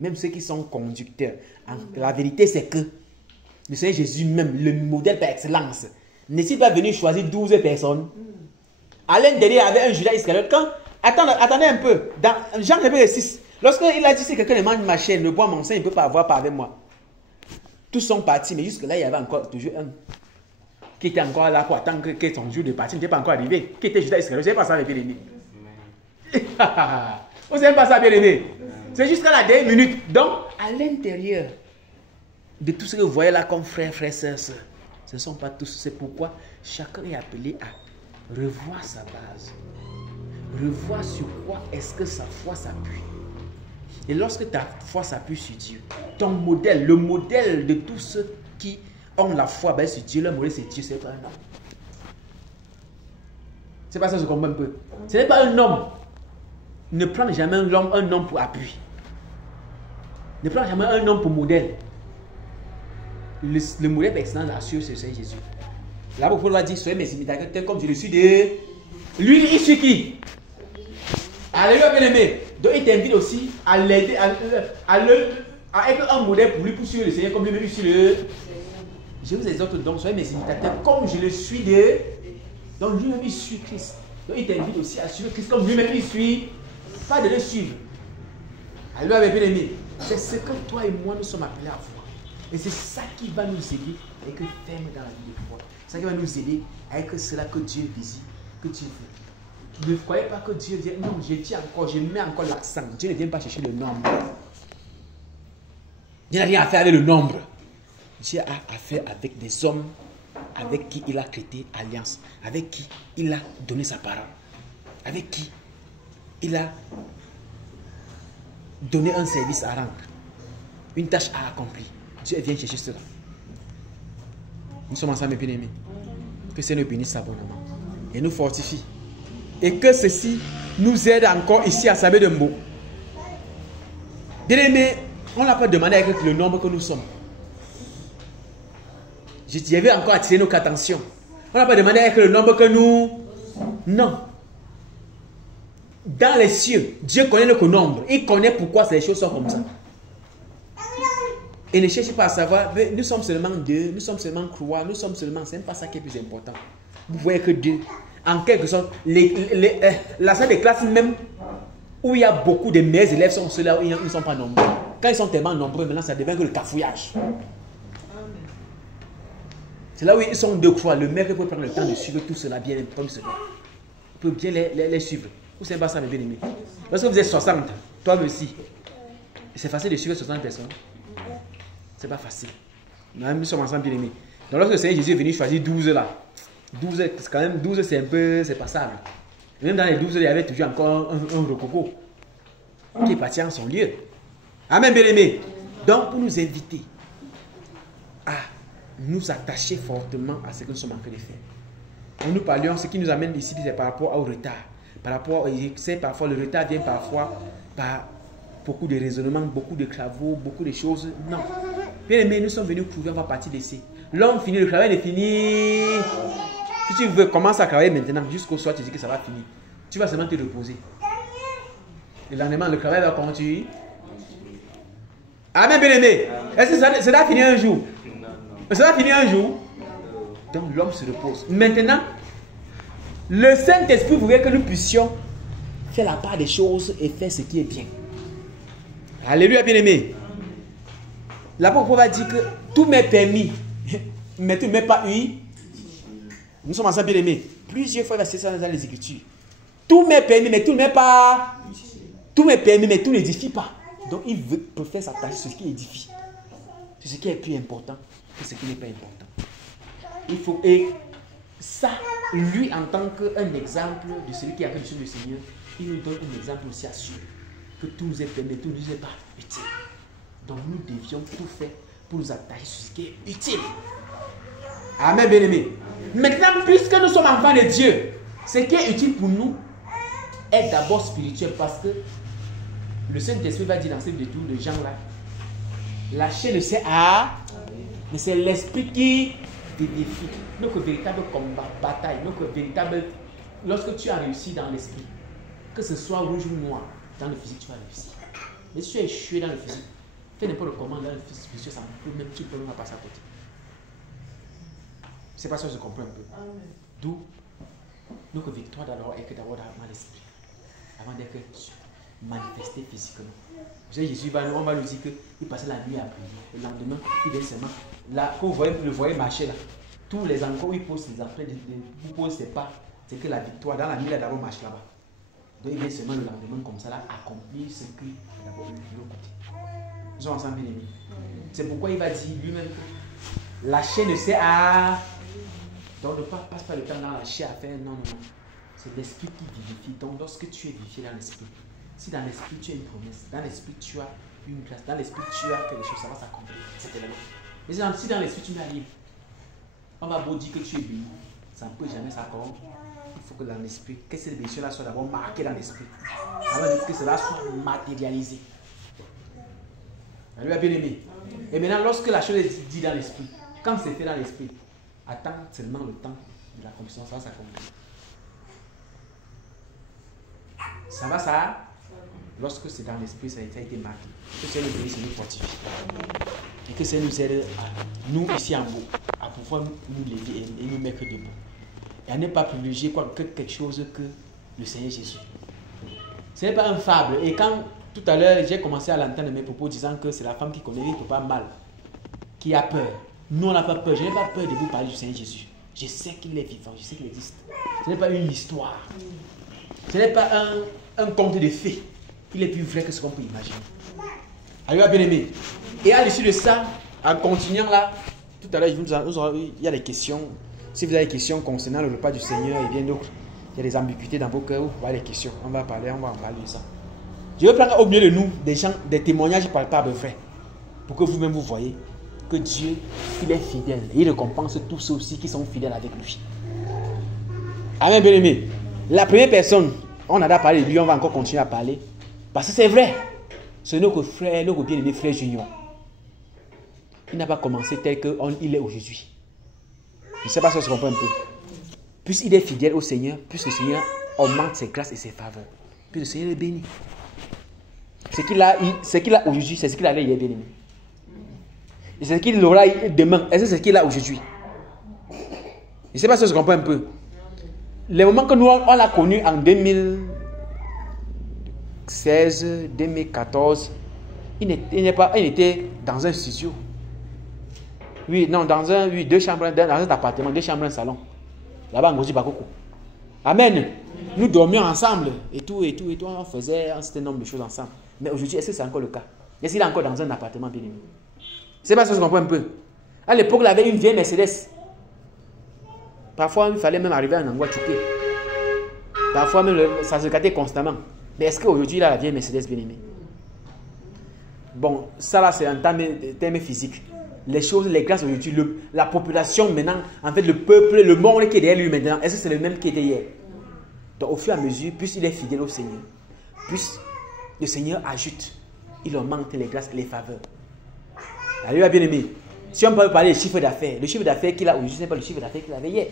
Même ceux qui sont conducteurs. La vérité, c'est que le Seigneur Jésus, même le modèle par excellence, n'est-il pas venu choisir 12 personnes? À l'intérieur, il y avait un Judas Iscariote. Attendez un peu. Dans Jean chapitre 6, lorsqu'il a dit si quelqu'un ne mange ma chair, ne boit mon sang, il ne peut pas avoir part avec moi. Tous sont partis, mais jusque-là, il y avait encore toujours un qui était encore là pour attendre que son jour de partie n'était pas encore arrivé. Qui était Judas Iscariote? Vous ne savez pas ça, bien aimé. Vous ne savez pas ça, bien aimé. C'est jusqu'à la dernière minute. Donc, à l'intérieur de tout ce que vous voyez là comme frères, sœurs, ce ne sont pas tous. C'est pourquoi chacun est appelé à revoir sa base. Revoir sur quoi est-ce que sa foi s'appuie. Et lorsque ta foi s'appuie sur Dieu, ton modèle, le modèle de tous ceux qui ont la foi sur Dieu, leur modèle c'est Dieu, c'est pas un homme. C'est pas ça que je comprends un peu. Ce n'est pas un homme. Ne prends jamais un homme pour appui. Ne prends jamais un homme pour modèle. Le modèle par excellence assure, c'est Jésus. Là, vous pouvez dire, soyez mes imitateurs comme je le suis de... Lui, il suit qui? Alléluia, bien-aimé. Donc, il t'invite aussi à l'aider, à être un modèle pour lui, pour suivre le Seigneur comme lui-même suit le... Je vous exhorte donc, soyez mes imitateurs comme je le suis de... Donc, lui-même, il suit Christ. Donc, il t'invite aussi à suivre Christ comme lui-même, il suit. Pas de le suivre. Alléluia, bien-aimé. C'est ce que toi et moi, nous sommes appelés à voir. Et c'est ça qui va nous aider à être ferme dans la vie de foi. C'est ça qui va nous aider à être cela que Dieu désire, que Dieu veut. Ne croyez pas que Dieu vient. Non, je dis encore, je mets encore l'accent. Dieu ne vient pas chercher le nombre. Dieu n'a rien à faire avec le nombre. Dieu a affaire avec des hommes avec qui il a traité alliance, avec qui il a donné sa parole, avec qui il a donné un service à rendre, une tâche à accomplir. Dieu vient chercher cela. Nous sommes ensemble, bien aimés. Que Seigneur nous bénisse abondamment et nous fortifie. Et que ceci nous aide encore ici à Sabé de Mbo. Bien aimés, on n'a pas demandé avec le nombre que nous sommes. Je vais encore attirer notre attention. On n'a pas demandé avec le nombre que nous... Non. Dans les cieux, Dieu connaît notre nombre. Il connaît pourquoi ces choses sont comme ça. Et ne cherchez pas à savoir, nous sommes seulement 2, nous sommes seulement 3, nous sommes seulement... Ce n'est pas ça qui est plus important. Vous voyez que 2. En quelque sorte, la salle de classe même, où il y a beaucoup de meilleurs élèves, sont ceux-là où ils ne sont pas nombreux. Quand ils sont tellement nombreux, maintenant ça devient que le cafouillage. C'est là où ils sont 2 3. Le maître peut prendre le temps de suivre tout cela bien comme cela. Il peut bien les suivre. Vous savez pas ça, mes bien-aimés. Lorsque vous êtes 60, toi aussi, c'est facile de suivre 60 personnes. C'est pas facile. Nous sommes ensemble bien-aimés. Donc lorsque le Seigneur Jésus est venu choisir 12 là, 12, c'est quand même 12, c'est un peu, c'est passable. Et même dans les 12, il y avait toujours encore un rococo qui est parti en son lieu. Amen, bien-aimés. Donc, pour nous inviter à nous attacher fortement à ce que nous sommes en train de faire. Et nous parlions, ce qui nous amène ici, c'est par rapport au retard. Par rapport, c'est parfois, le retard vient parfois par beaucoup de raisonnements, beaucoup de travaux, beaucoup de choses. Non. Bien aimé, nous sommes venus prouver, on va partir d'ici. L'homme finit, le travail est fini. Si tu veux commencer à travailler maintenant, jusqu'au soir, tu dis que ça va finir. Tu vas seulement te reposer. Le lendemain, le travail va continuer. Amen, bien aimé. Est-ce que ça va finir un jour? Ça va finir un jour. Donc l'homme se repose. Maintenant, le Saint-Esprit voudrait que nous puissions faire la part des choses et faire ce qui est bien. Alléluia, bien aimé. L'apôtre va dire que tout m'est permis, mais tout ne m'est pas eu. Nous sommes ensemble, bien aimés. Plusieurs fois, il va citer ça dans les Écritures. Tout m'est permis, mais tout ne m'est pas. Tout m'est permis, mais tout n'édifie pas. Donc, il préfère s'attacher sur ce qui édifie. C'est ce qui est plus important que ce qui n'est pas important. Il faut, et ça, lui, en tant qu'un exemple de celui qui a fait sur le Seigneur, il nous donne un exemple aussi à suivre. Que tout nous est permis, tout ne nous est pas utile. Donc, nous devions tout faire pour nous attacher sur ce qui est utile. Amen, bien-aimé. Maintenant, puisque nous sommes enfants de Dieu, ce qui est utile pour nous est d'abord spirituel, parce que le Saint-Esprit va dire dans ce détour de Jean là, lâchez le c'est à, mais c'est l'esprit qui défie. Notre véritable combat, bataille, notre véritable, lorsque tu as réussi dans l'esprit, que ce soit rouge ou noir, dans le physique tu vas réussir. Mais si tu as échoué dans le physique, fais n'importe comment dans le physique, ça peut même, tu peux même passer à côté. C'est pas ça que je comprends un peu. D'où notre victoire d'abord est que d'abord dans l'esprit, avant d'être manifesté physiquement. Jésus on va nous dire qu'il passait la nuit à prier. Le lendemain, il vient seulement. Là, quand vous le voyez marcher là, tous les endroits où il pose ses affaires, il pose ses pas, c'est que la victoire dans la nuit, il a d'abord marché là-bas. Donc il vient seulement le lendemain comme ça là, accomplir ce qu'il a d'abord vu de l'autre côté. Nous sommes ensemble, bien aimés. C'est pourquoi il va dire lui-même que la chair ne sert à. Donc ne passe pas le temps dans la chair à faire. Non, non, non. C'est l'esprit qui vivifie. Donc lorsque tu es vivifié dans l'esprit, si dans l'esprit tu as une promesse, dans l'esprit tu as une grâce, dans l'esprit tu as quelque chose, ça va s'accomplir. C'est élément. Mais si dans l'esprit tu n'as rien, on va beau dire que tu es béni, ça ne peut jamais s'accomplir. Il faut que dans l'esprit, que ces bénédictions-là soient d'abord marquées dans l'esprit. Avant que cela soit matérialisé. Alléluia, bien aimé. Et maintenant, lorsque la chose est dite dans l'esprit, quand c'est fait dans l'esprit, attends seulement le temps de l'accomplissement, ça va s'accomplir. Ça va, ça? Lorsque c'est dans l'esprit, ça a été marqué. Que Seigneur nous bénisse et nous fortifie. Et que Seigneur nous aide à nous, ici en haut, à pouvoir nous lever et nous mettre debout. Et à ne pas privilégier quelque chose que le Seigneur Jésus. Ce n'est pas une fable. Et quand tout à l'heure, j'ai commencé à l'entendre mes propos disant que c'est la femme qui connaît, qui ne peut pas mal, qui a peur. Nous, on n'a pas peur. Je n'ai pas peur de vous parler du Seigneur Jésus. Je sais qu'il est vivant, je sais qu'il existe. Ce n'est pas une histoire. Ce n'est pas un conte de fées. Il est plus vrai que ce qu'on peut imaginer. Alléluia, bien-aimé. Et à l'issue de ça, en continuant là, Tout à l'heure, il y a des questions. Si vous avez des questions concernant le repas du Seigneur et bien d'autres, il y a des ambiguïtés dans vos cœurs, vous avez des questions. On va en parler de ça. Je vais prendre au milieu de nous des gens, des témoignages palpables vrais. Pour que vous-même vous voyez que Dieu, il est fidèle. Et il récompense tous ceux aussi qui sont fidèles avec lui. Amen, bien-aimé. La première personne, on a déjà parlé de lui, on va encore continuer à parler. Parce que c'est vrai. C'est notre frère, notre bien-aimé frère Junior. Il n'a pas commencé tel qu'il est aujourd'hui. Je ne sais pas si on se comprend un peu. Plus il est fidèle au Seigneur, plus le Seigneur augmente ses grâces et ses faveurs. Plus le Seigneur est béni. Ce qu'il a aujourd'hui, c'est ce qu'il avait hier, bien-aimé. Et c'est ce qu'il aura demain. Est-ce que c'est ce qu'il a aujourd'hui? Je ne sais pas si on se comprend un peu. Les moments que nous, on l'a connu en 2016, 2014, il était dans un studio. Oui, non, deux chambres, dans un appartement, 2 chambres, un salon. Là-bas, en Bakoko. Amen. Nous dormions ensemble et tout, on faisait un certain nombre de choses ensemble. Mais aujourd'hui, est-ce que c'est encore le cas? Est-ce qu'il est encore dans un appartement bien aimé? C'est pas ça que je comprends un peu. À l'époque, il avait une vieille Mercedes. Parfois, il fallait même arriver à un endroit choqué. Parfois, même, ça se gâtait constamment. Mais est-ce qu'aujourd'hui, il a la vieille Mercedes bien aimée? Bon, ça là, c'est en termes physiques. Les choses, les grâces aujourd'hui, la population maintenant, en fait, le peuple, le monde qui est derrière lui maintenant, est-ce que c'est le même qui était hier? Donc, au fur et à mesure, plus il est fidèle au Seigneur, plus le Seigneur ajoute, il augmente les grâces et les faveurs. Alléluia, bien aimé. Si on peut parler du chiffre d'affaires, le chiffre d'affaires qu'il a aujourd'hui, ce n'est pas le chiffre d'affaires qu'il avait hier.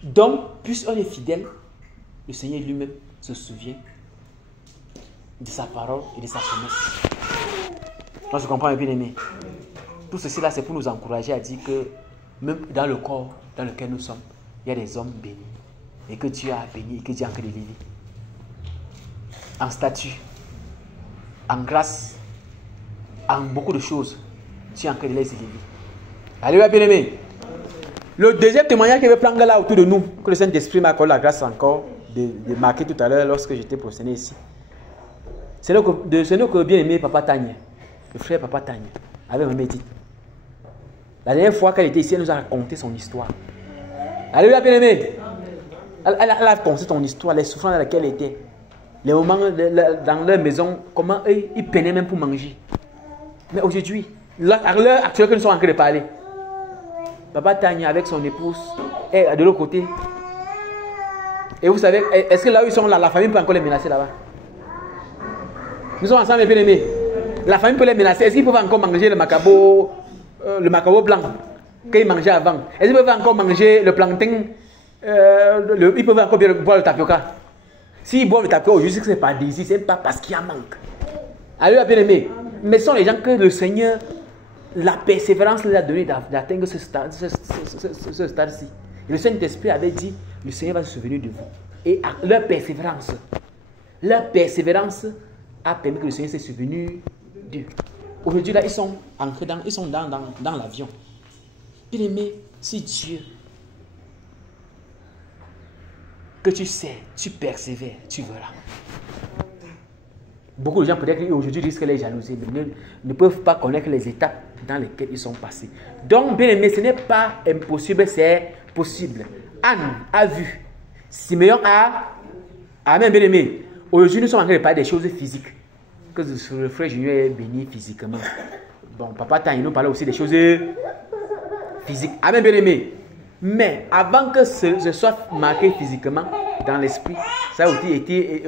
Donc, plus on est fidèle, le Seigneur lui-même se souvient de sa parole et de sa promesse. Donc, je comprends, bien aimé. Tout ceci là, c'est pour nous encourager à dire que même dans le corps dans lequel nous sommes, il y a des hommes bénis. Et que Dieu a béni et que Dieu a encore des vies. En statut, en grâce, en beaucoup de choses, Dieu a encore des vies. Alléluia, bien aimé. Le deuxième témoignage que je vais prendre là autour de nous, que le Saint-Esprit m'a accordé la grâce encore de marquer tout à l'heure lorsque j'étais prosterné ici. C'est notre bien-aimé Papa Tanya, le frère Papa Tanya, avec Maman Edith. La dernière fois qu'elle était ici, elle nous a raconté son histoire. Alléluia, bien-aimé. Elle a raconté son histoire, les souffrances dans lesquelles elle était. Les moments dans leur maison, comment eux, ils peinaient même pour manger. Mais aujourd'hui, à l'heure actuelle que nous sommes en train de parler, Papa Tanya avec son épouse est de l'autre côté. Et vous savez, est-ce que là où ils sont là, la famille peut encore les menacer là-bas? Nous sommes ensemble, bien aimés. La famille peut les menacer. Est-ce qu'ils peuvent encore manger le macabo blanc qu'ils mangeaient avant? Est-ce qu'ils peuvent encore manger le plantain? Ils peuvent encore boire le tapioca. S'ils boivent le tapioca aujourd'hui, ce n'est pas désir, ce n'est pas parce qu'il y a manque. Alléluia, bien aimés. Mais ce sont les gens que le Seigneur, la persévérance leur a donné d'atteindre ce stade-ci. Et le Saint-Esprit avait dit, le Seigneur va se souvenir de vous. Et leur persévérance a permis que le Seigneur s'est souvenu d'eux. Aujourd'hui, là, ils sont entrés dans l'avion. Bien aimé, si Dieu, que tu sais, tu persévères, tu verras. Beaucoup de gens peut-être aujourd'hui risquent les jalousies, mais ne peuvent pas connaître les étapes dans lesquelles ils sont passés. Donc, bien aimé, ce n'est pas impossible, c'est possible. Anne a vu. Siméon a. Amen, bien aimé. Aujourd'hui, nous sommes en train de parler des choses physiques. Que le frère Junior est béni physiquement. Bon, Papa Tanya nous parlait aussi des choses physiques. Amen, bien aimé. Mais avant que ce soit marqué physiquement dans l'esprit, ça a aussi été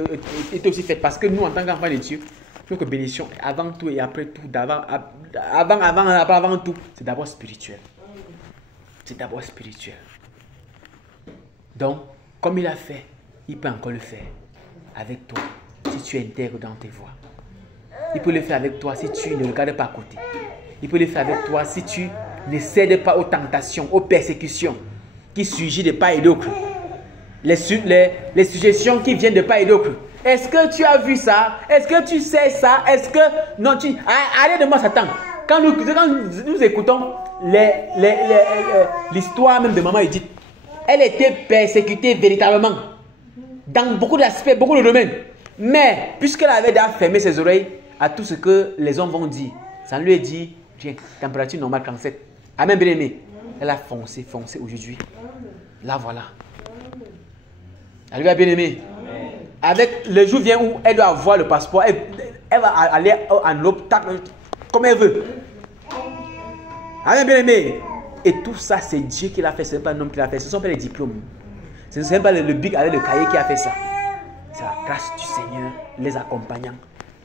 aussi fait. Parce que nous, en tant qu'enfants de Dieu, notre bénédiction, avant tout et après tout, avant tout, c'est d'abord spirituel. C'est d'abord spirituel. Donc, comme il a fait, il peut encore le faire avec toi, si tu intègres dans tes voies. Il peut le faire avec toi si tu ne regardes pas à côté. Il peut le faire avec toi si tu ne cèdes pas aux tentations, aux persécutions qui surgissent de part et d'autre. Les suggestions qui viennent de part et d'autre. Est-ce que tu as vu ça? Est-ce que tu sais ça? Est-ce que... Non, arrête de moi, Satan. Quand nous écoutons l'histoire même de Maman Edith, elle était persécutée véritablement. Dans beaucoup d'aspects, beaucoup de domaines. Mais, puisqu'elle avait déjà fermé ses oreilles à tout ce que les hommes vont dire, ça lui a dit, Viens, température normale 37. Amen, bien-aimé. Elle a foncé aujourd'hui. Là, voilà. Alléluia, bien-aimé. Avec le jour vient où elle doit avoir le passeport. Elle va aller en Europe comme elle veut. Amen, bien-aimé. Et tout ça, c'est Dieu qui l'a fait. Ce n'est pas un homme qui l'a fait. Ce ne sont pas les diplômes. Ce n'est pas le bic avec le cahier qui a fait ça. C'est la grâce du Seigneur les accompagnant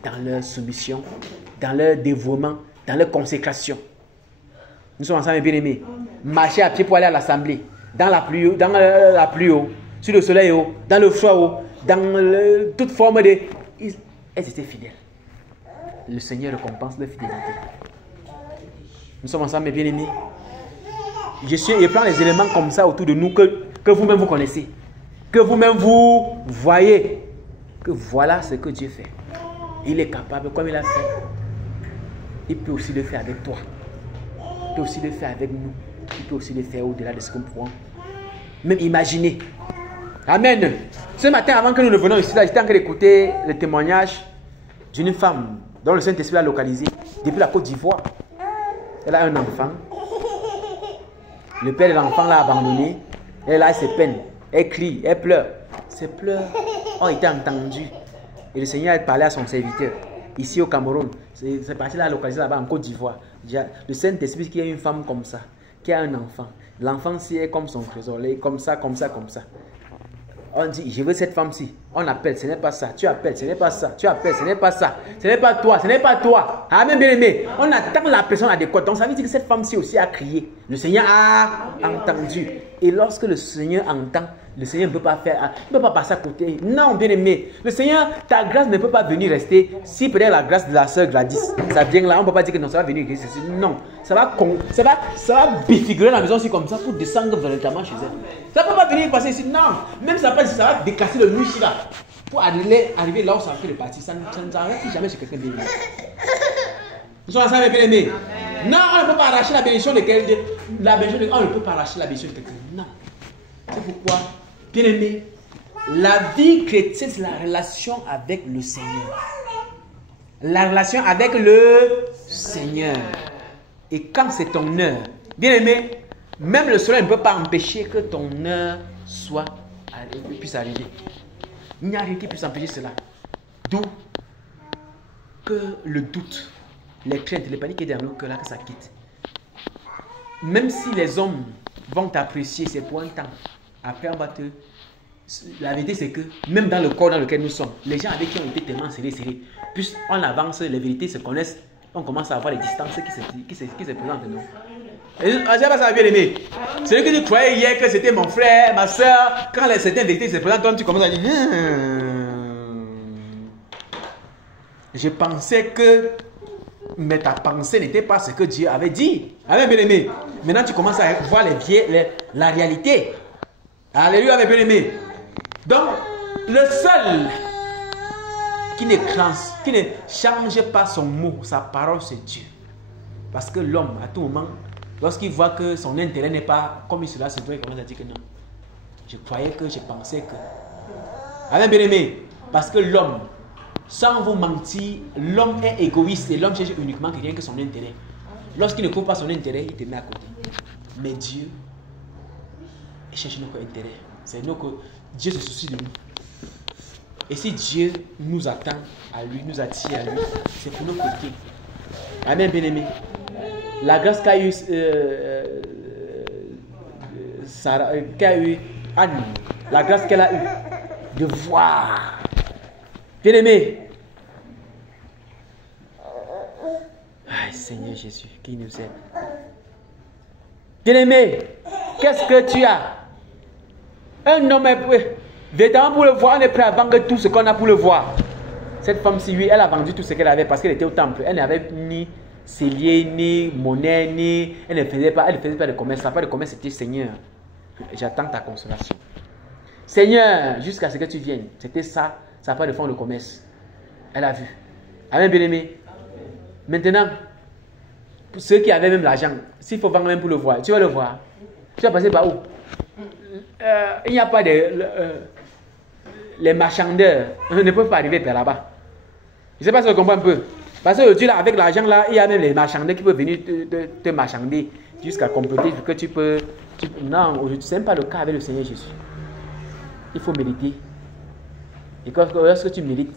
dans leur soumission, dans leur dévouement, dans leur consécration. Nous sommes ensemble, bien-aimés. Marcher à pied pour aller à l'assemblée. Dans la pluie, sur le soleil, dans le froid, dans toute forme de... Elles étaient fidèles. Le Seigneur récompense leur fidélité. Nous sommes ensemble, mes bien-aimés. Je prends les éléments comme ça autour de nous que vous-même vous connaissez. Que vous-même vous voyez. Que voilà ce que Dieu fait. Il est capable, comme il a fait. Il peut aussi le faire avec toi. Il peut aussi le faire avec nous. Il peut aussi le faire au-delà de ce que nous pouvons même imaginer. Amen. Ce matin, avant que nous ne venions ici, j'étais en train d'écouter le témoignage d'une femme dont le Saint-Esprit a localisé depuis la Côte d'Ivoire. Elle a un enfant. Le père de l'enfant l'a abandonné. Elle a ses peines. Elle crie, elle pleure. Ses pleurs ont été entendus. Et le Seigneur a parlé à son serviteur. Ici au Cameroun. C'est parti là, localisé là-bas en Côte d'Ivoire. Le Saint-Esprit qui a une femme comme ça, qui a un enfant. L'enfant ci est comme son trésor. Comme ça, comme ça, comme ça. On dit, je veux cette femme-ci. On appelle, ce n'est pas ça. Tu appelles, ce n'est pas ça. Tu appelles, ce n'est pas ça. Ce n'est pas toi, ce n'est pas toi. Amen, bien aimé. On attend la personne adéquate. Donc ça veut dire que cette femme-ci aussi a crié. Le Seigneur a entendu. Et lorsque le Seigneur entend, le Seigneur ne peut pas faire, il ne peut pas passer à côté. Non, bien aimé. Le Seigneur, ta grâce ne peut pas venir rester. Si peut-être la grâce de la sœur Gladys, ça vient là, on ne peut pas dire que non, ça va venir. Non, ça va bifigurer la maison aussi comme ça pour descendre véritablement chez elle. Ça ne peut pas venir passer ici. Non, même ça va décasser le mur ici là. Pour arriver là où ça fait le parti. Ça ne s'arrête jamais chez quelqu'un bien aimé. Nous sommes ensemble, bien aimés. Non, on ne peut pas arracher la bénédiction de quelqu'un. On ne peut pas arracher la bénédiction de quelqu'un. Non. C'est pourquoi, bien aimé, la vie chrétienne, c'est la relation avec le Seigneur. La relation avec le Seigneur. Et quand c'est ton heure, bien aimé, même le soleil ne peut pas empêcher que ton heure puisse arriver. Il n'y a rien qui puisse empêcher cela. D'où que le doute, les craintes, les paniques est derrière nous, que là que ça quitte. Même si les hommes vont t'apprécier, c'est pour un temps. Après, on va te... La vérité, c'est que même dans le corps dans lequel nous sommes, les gens avec qui on était tellement serrés, plus on avance, les vérités se connaissent, on commence à avoir les distances qui se présentent nous. Et je ne sais pas ça va bien aimé. Celui que tu croyais hier que c'était mon frère, ma soeur, quand certaines vérités se présentent, toi, tu commences à dire je pensais que... Mais ta pensée n'était pas ce que Dieu avait dit. Amen, bien aimé. Maintenant, tu commences à voir la réalité. Alléluia, bien aimé. Donc, le seul qui ne change pas son mot, sa parole, c'est Dieu. Parce que l'homme, à tout moment, lorsqu'il voit que son intérêt n'est pas comme cela se doit, il commence à dire que non. Je croyais que, je pensais que. Amen, bien aimé. Parce que l'homme, sans vous mentir, l'homme est égoïste et l'homme cherche uniquement rien que son intérêt. Lorsqu'il ne trouve pas son intérêt, il te met à côté. Mais Dieu, il cherche notre intérêt. C'est nous que Dieu se soucie de nous. Et si Dieu nous attend à lui, nous attire à lui, c'est pour nos côtés. Amen, bien-aimé. La grâce qu'a eu Anne, la grâce qu'elle a eue de voir. Bien-aimé. Aïe, Seigneur Jésus, qui nous aide. Bien-aimé, qu'est-ce que tu as? Un homme est prêt. Véritablement pour le voir, on est prêt à vendre tout ce qu'on a pour le voir. Cette femme-ci, oui, elle a vendu tout ce qu'elle avait parce qu'elle était au temple. Elle n'avait ni cellier, ni monnaie, ni... Elle ne faisait pas de commerce. La part de commerce, c'était Seigneur. J'attends ta consolation. Seigneur, jusqu'à ce que tu viennes. C'était ça, sa part de fond de commerce. Elle a vu. Amen, bien-aimé. Maintenant, pour ceux qui avaient même l'argent, s'il faut vendre même pour le voir, tu vas le voir. Tu vas passer par où? Il n'y a pas de... les marchandeurs ne peuvent pas arriver par là-bas. Je ne sais pas si vous comprenez un peu. Parce qu'aujourd'hui, là, avec l'argent, là, il y a même les marchandiers qui peuvent venir te marchander jusqu'à compléter que tu peux. Non, aujourd'hui, ce n'est pas le cas avec le Seigneur Jésus. Il faut mériter. Et lorsque tu mérites,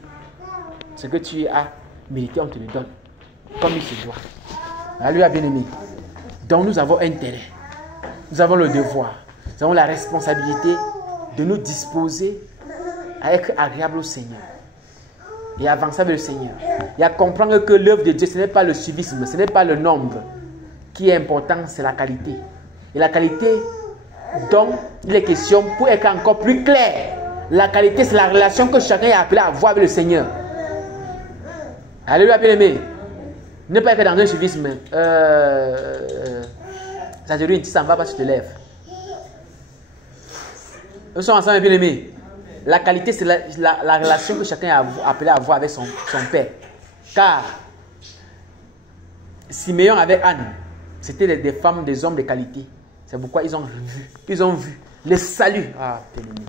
ce que tu as mérité, on te le donne. Comme il se doit. Alléluia, bien-aimé. Donc, nous avons intérêt. Nous avons le devoir. Nous avons la responsabilité de nous disposer à être agréable au Seigneur. Et avancer avec le Seigneur. Et à comprendre que l'œuvre de Dieu, ce n'est pas le suivisme, ce n'est pas le nombre qui est important, c'est la qualité. Et la qualité, dont il est question, pour être encore plus clair, la qualité, c'est la relation que chacun est appelé à avoir avec le Seigneur. Alléluia, bien-aimé. Ne pas être dans un suivisme. Zadurine, tu s'en vas pas, tu te lèves. Nous sommes ensemble, bien-aimés. La qualité, c'est la relation que chacun est appelé à avoir avec son père. Car Siméon avec Anne, c'était des femmes, des hommes de qualité. C'est pourquoi ils ont vu le salut. Ah, bien-aimé.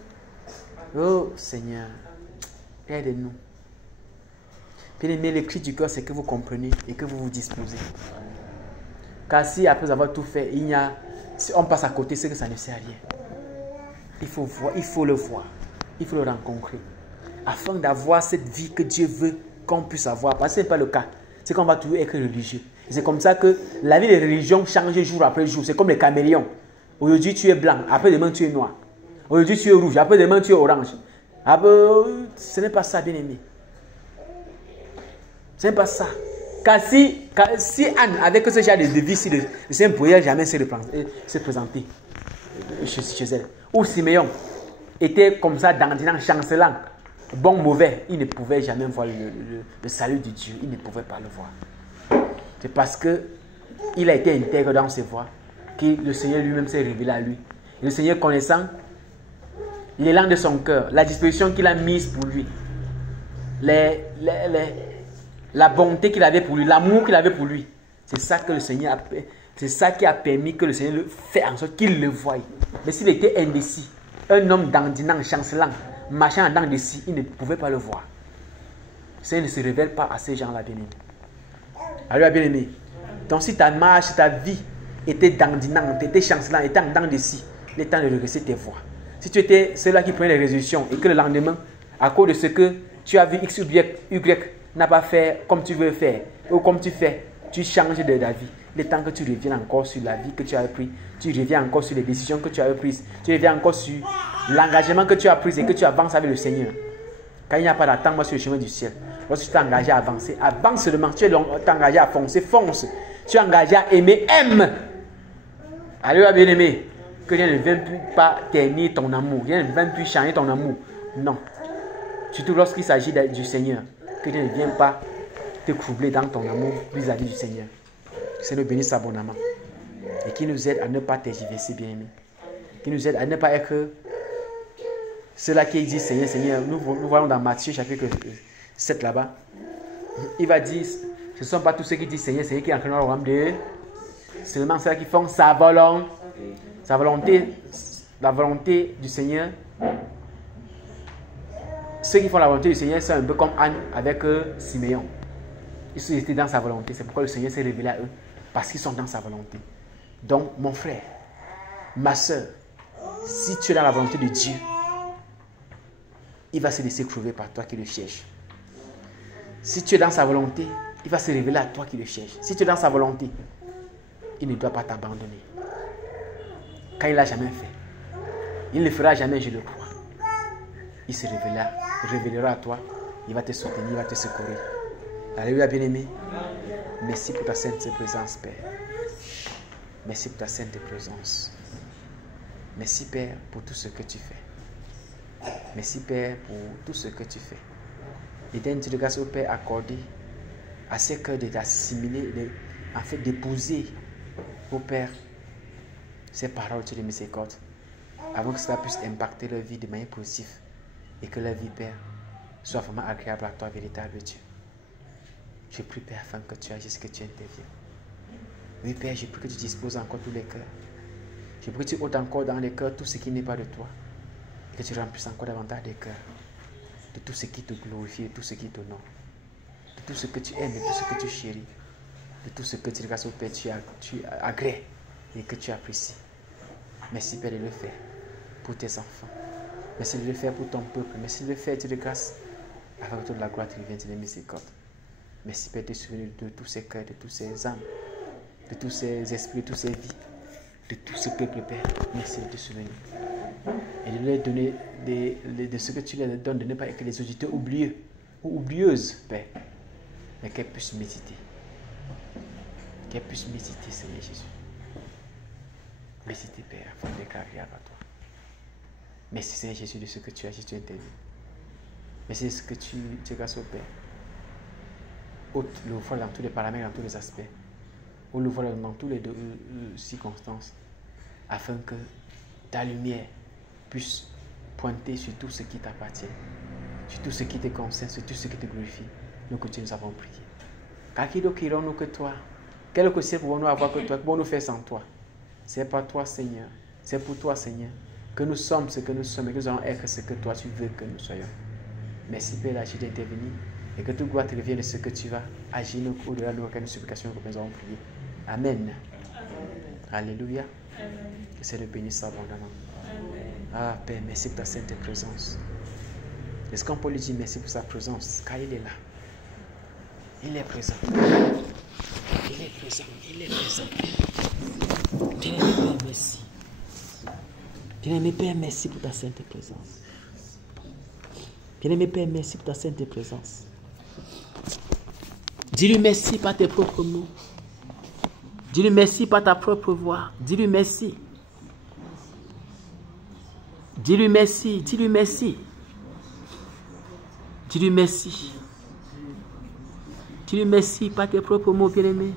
Oh Seigneur, aide-nous. Bien-aimé, le cri du cœur, c'est que vous comprenez et que vous vous disposez. Car si après avoir tout fait, si on passe à côté, c'est que ça ne sert à rien. Il faut voir, il faut le voir. Il faut le rencontrer. Afin d'avoir cette vie que Dieu veut qu'on puisse avoir. Parce que ce n'est pas le cas. C'est qu'on va toujours être religieux. C'est comme ça que la vie des religions change jour après jour. C'est comme les caméléons. Aujourd'hui, tu es blanc. Après demain, tu es noir. Aujourd'hui, tu es rouge. Après demain, tu es orange. Après, ce n'est pas ça, bien-aimé. Ce n'est pas ça. Car si Anne, avec ce genre de vie, le Seigneur ne pourrait jamais se présenter chez elle. Ou Siméon était comme ça, dandinant, chancelant, bon, mauvais, il ne pouvait jamais voir le salut de Dieu. Il ne pouvait pas le voir. C'est parce qu'il a été intègre dans ses voies que le Seigneur lui-même s'est révélé à lui. Et le Seigneur, connaissant l'élan de son cœur, la disposition qu'il a mise pour lui, la bonté qu'il avait pour lui, l'amour qu'il avait pour lui, c'est ça que le Seigneur a fait. C'est ça qui a permis que le Seigneur le fait en sorte qu'il le voie. Mais s'il était indécis, un homme dandinant, chancelant, marchant en dents de scie, il ne pouvait pas le voir. Le Seigneur ne se révèle pas à ces gens-là, bien-aimés. Alors, bien-aimé, donc si ta marche, ta vie était dandinante, était chancelant, était en dents de scie, il est temps de regresser tes voies. Si tu étais celui-là qui prenait les résolutions et que le lendemain, à cause de ce que tu as vu X ou Y n'a pas fait comme tu veux faire, ou comme tu fais, tu changes de la vie. Il est temps que tu reviennes encore sur la vie que tu as prise, tu reviens encore sur les décisions que tu as prises, tu reviens encore sur l'engagement que tu as pris et que tu avances avec le Seigneur. Quand il n'y a pas d'attente sur le chemin du ciel, lorsque tu t'es engagé à avancer, avance seulement. Tu es engagé à foncer, fonce. Tu es engagé à aimer, aime. Alléluia, bien-aimé. Que rien ne vienne plus pas ternir ton amour, rien ne vienne plus changer ton amour. Non. Surtout lorsqu'il s'agit du Seigneur, que rien ne vienne pas te troubler dans ton amour vis-à-vis du Seigneur. Que le Seigneur bénisse abondamment et qui nous aide à ne pas tergiverser, bien-aimé. Qui nous aide à ne pas être ceux-là qui disent Seigneur, Seigneur. Nous voyons dans Matthieu chapitre 7 là-bas. Il va dire, ce ne sont pas tous ceux qui disent Seigneur, Seigneur qui entreront au royaume de Dieu. Seulement ceux qui font sa volonté, la volonté du Seigneur. Ceux qui font la volonté du Seigneur sont un peu comme Anne avec Siméon. Ils étaient dans sa volonté. C'est pourquoi le Seigneur s'est révélé à eux. Parce qu'ils sont dans sa volonté. Donc, mon frère, ma soeur, si tu es dans la volonté de Dieu, il va se laisser trouver par toi qui le cherches. Si tu es dans sa volonté, il va se révéler à toi qui le cherches. Si tu es dans sa volonté, il ne doit pas t'abandonner. Quand il ne l'a jamais fait, il ne le fera jamais, je le crois. Il se révélera à toi, il va te soutenir, il va te secourir. Alléluia, bien-aimé. Merci pour ta sainte présence, Père. Merci pour ta sainte présence. Merci, Père, pour tout ce que tu fais. Merci, Père, pour tout ce que tu fais. Et donne-tu de grâce au Père accordé à ces cœurs de t'assimiler, en fait d'épouser, au Père, ces paroles de miséricorde, avant que cela puisse impacter leur vie de manière positive et que leur vie, Père, soit vraiment agréable à toi, véritable Dieu. Je prie, Père, afin que tu agisses, que tu interviennes. Oui, Père, je prie que tu disposes encore tous les cœurs. Je prie que tu ôtes encore dans les cœurs tout ce qui n'est pas de toi. Et que tu remplisses encore davantage des cœurs de tout ce qui te glorifie, de tout ce qui t'honore, de tout ce que tu aimes, de tout ce que tu chéris, de tout ce que tu regardes au Père, tu agrées et que tu apprécies. Merci Père de le faire pour tes enfants. Merci de le faire pour ton peuple. Merci de le faire, Dieu de grâce, avec toute la gloire, tu viens de les miséricordes. Merci Père de te souvenir de tous ces cœurs, de tous ces âmes, de tous ces esprits, de toutes ces vies, de tout ce peuple, Père. Merci de te souvenir. Et de leur donner de ce que tu leur donnes, de ne pas être les auditeurs oublieux ou oublieuses, Père, mais qu'elles puissent méditer. Qu'elles puissent méditer, Seigneur Jésus. Méditer, Père, afin de déclarer à toi. Merci, Seigneur Jésus, de ce que tu as Jésus intervenu. Merci de ce que tu grâce au Père. Ôte le voile dans tous les paramètres, dans tous les aspects. Ou le voile dans toutes les circonstances, afin que ta lumière puisse pointer sur tout ce qui t'appartient, sur tout ce qui te concerne, sur tout ce qui te glorifie. Nous que tu nous avons prié. Car qui d'autre irons-nous que toi? Quel conseil pouvons-nous avoir que toi? Que pouvons-nous faire sans toi? C'est pas toi, Seigneur. C'est pour toi, Seigneur, que nous sommes ce que nous sommes et que nous allons être ce que toi tu veux que nous soyons. Merci Père d'agir, d'intervenir et que toute gloire te revienne de ce que tu vas agir au-delà de nos supplications que nous avons priées. Amen. Alléluia. Que c'est le bénisse abondamment. Ah Père, merci pour ta sainte présence. Est-ce qu'on peut lui dire merci pour sa présence? Car il est là. Il est présent. Il est présent. Il est présent. Bien-aimé Père, merci. Bien-aimé Père, merci pour ta sainte présence. Bien-aimé Père, merci pour ta sainte présence. Dis-lui merci par tes propres mots. Dis-lui merci par ta propre voix. Dis-lui merci. Dis-lui merci. Dis-lui merci. Dis-lui merci. Dis-lui merci par tes propres mots, bien-aimé.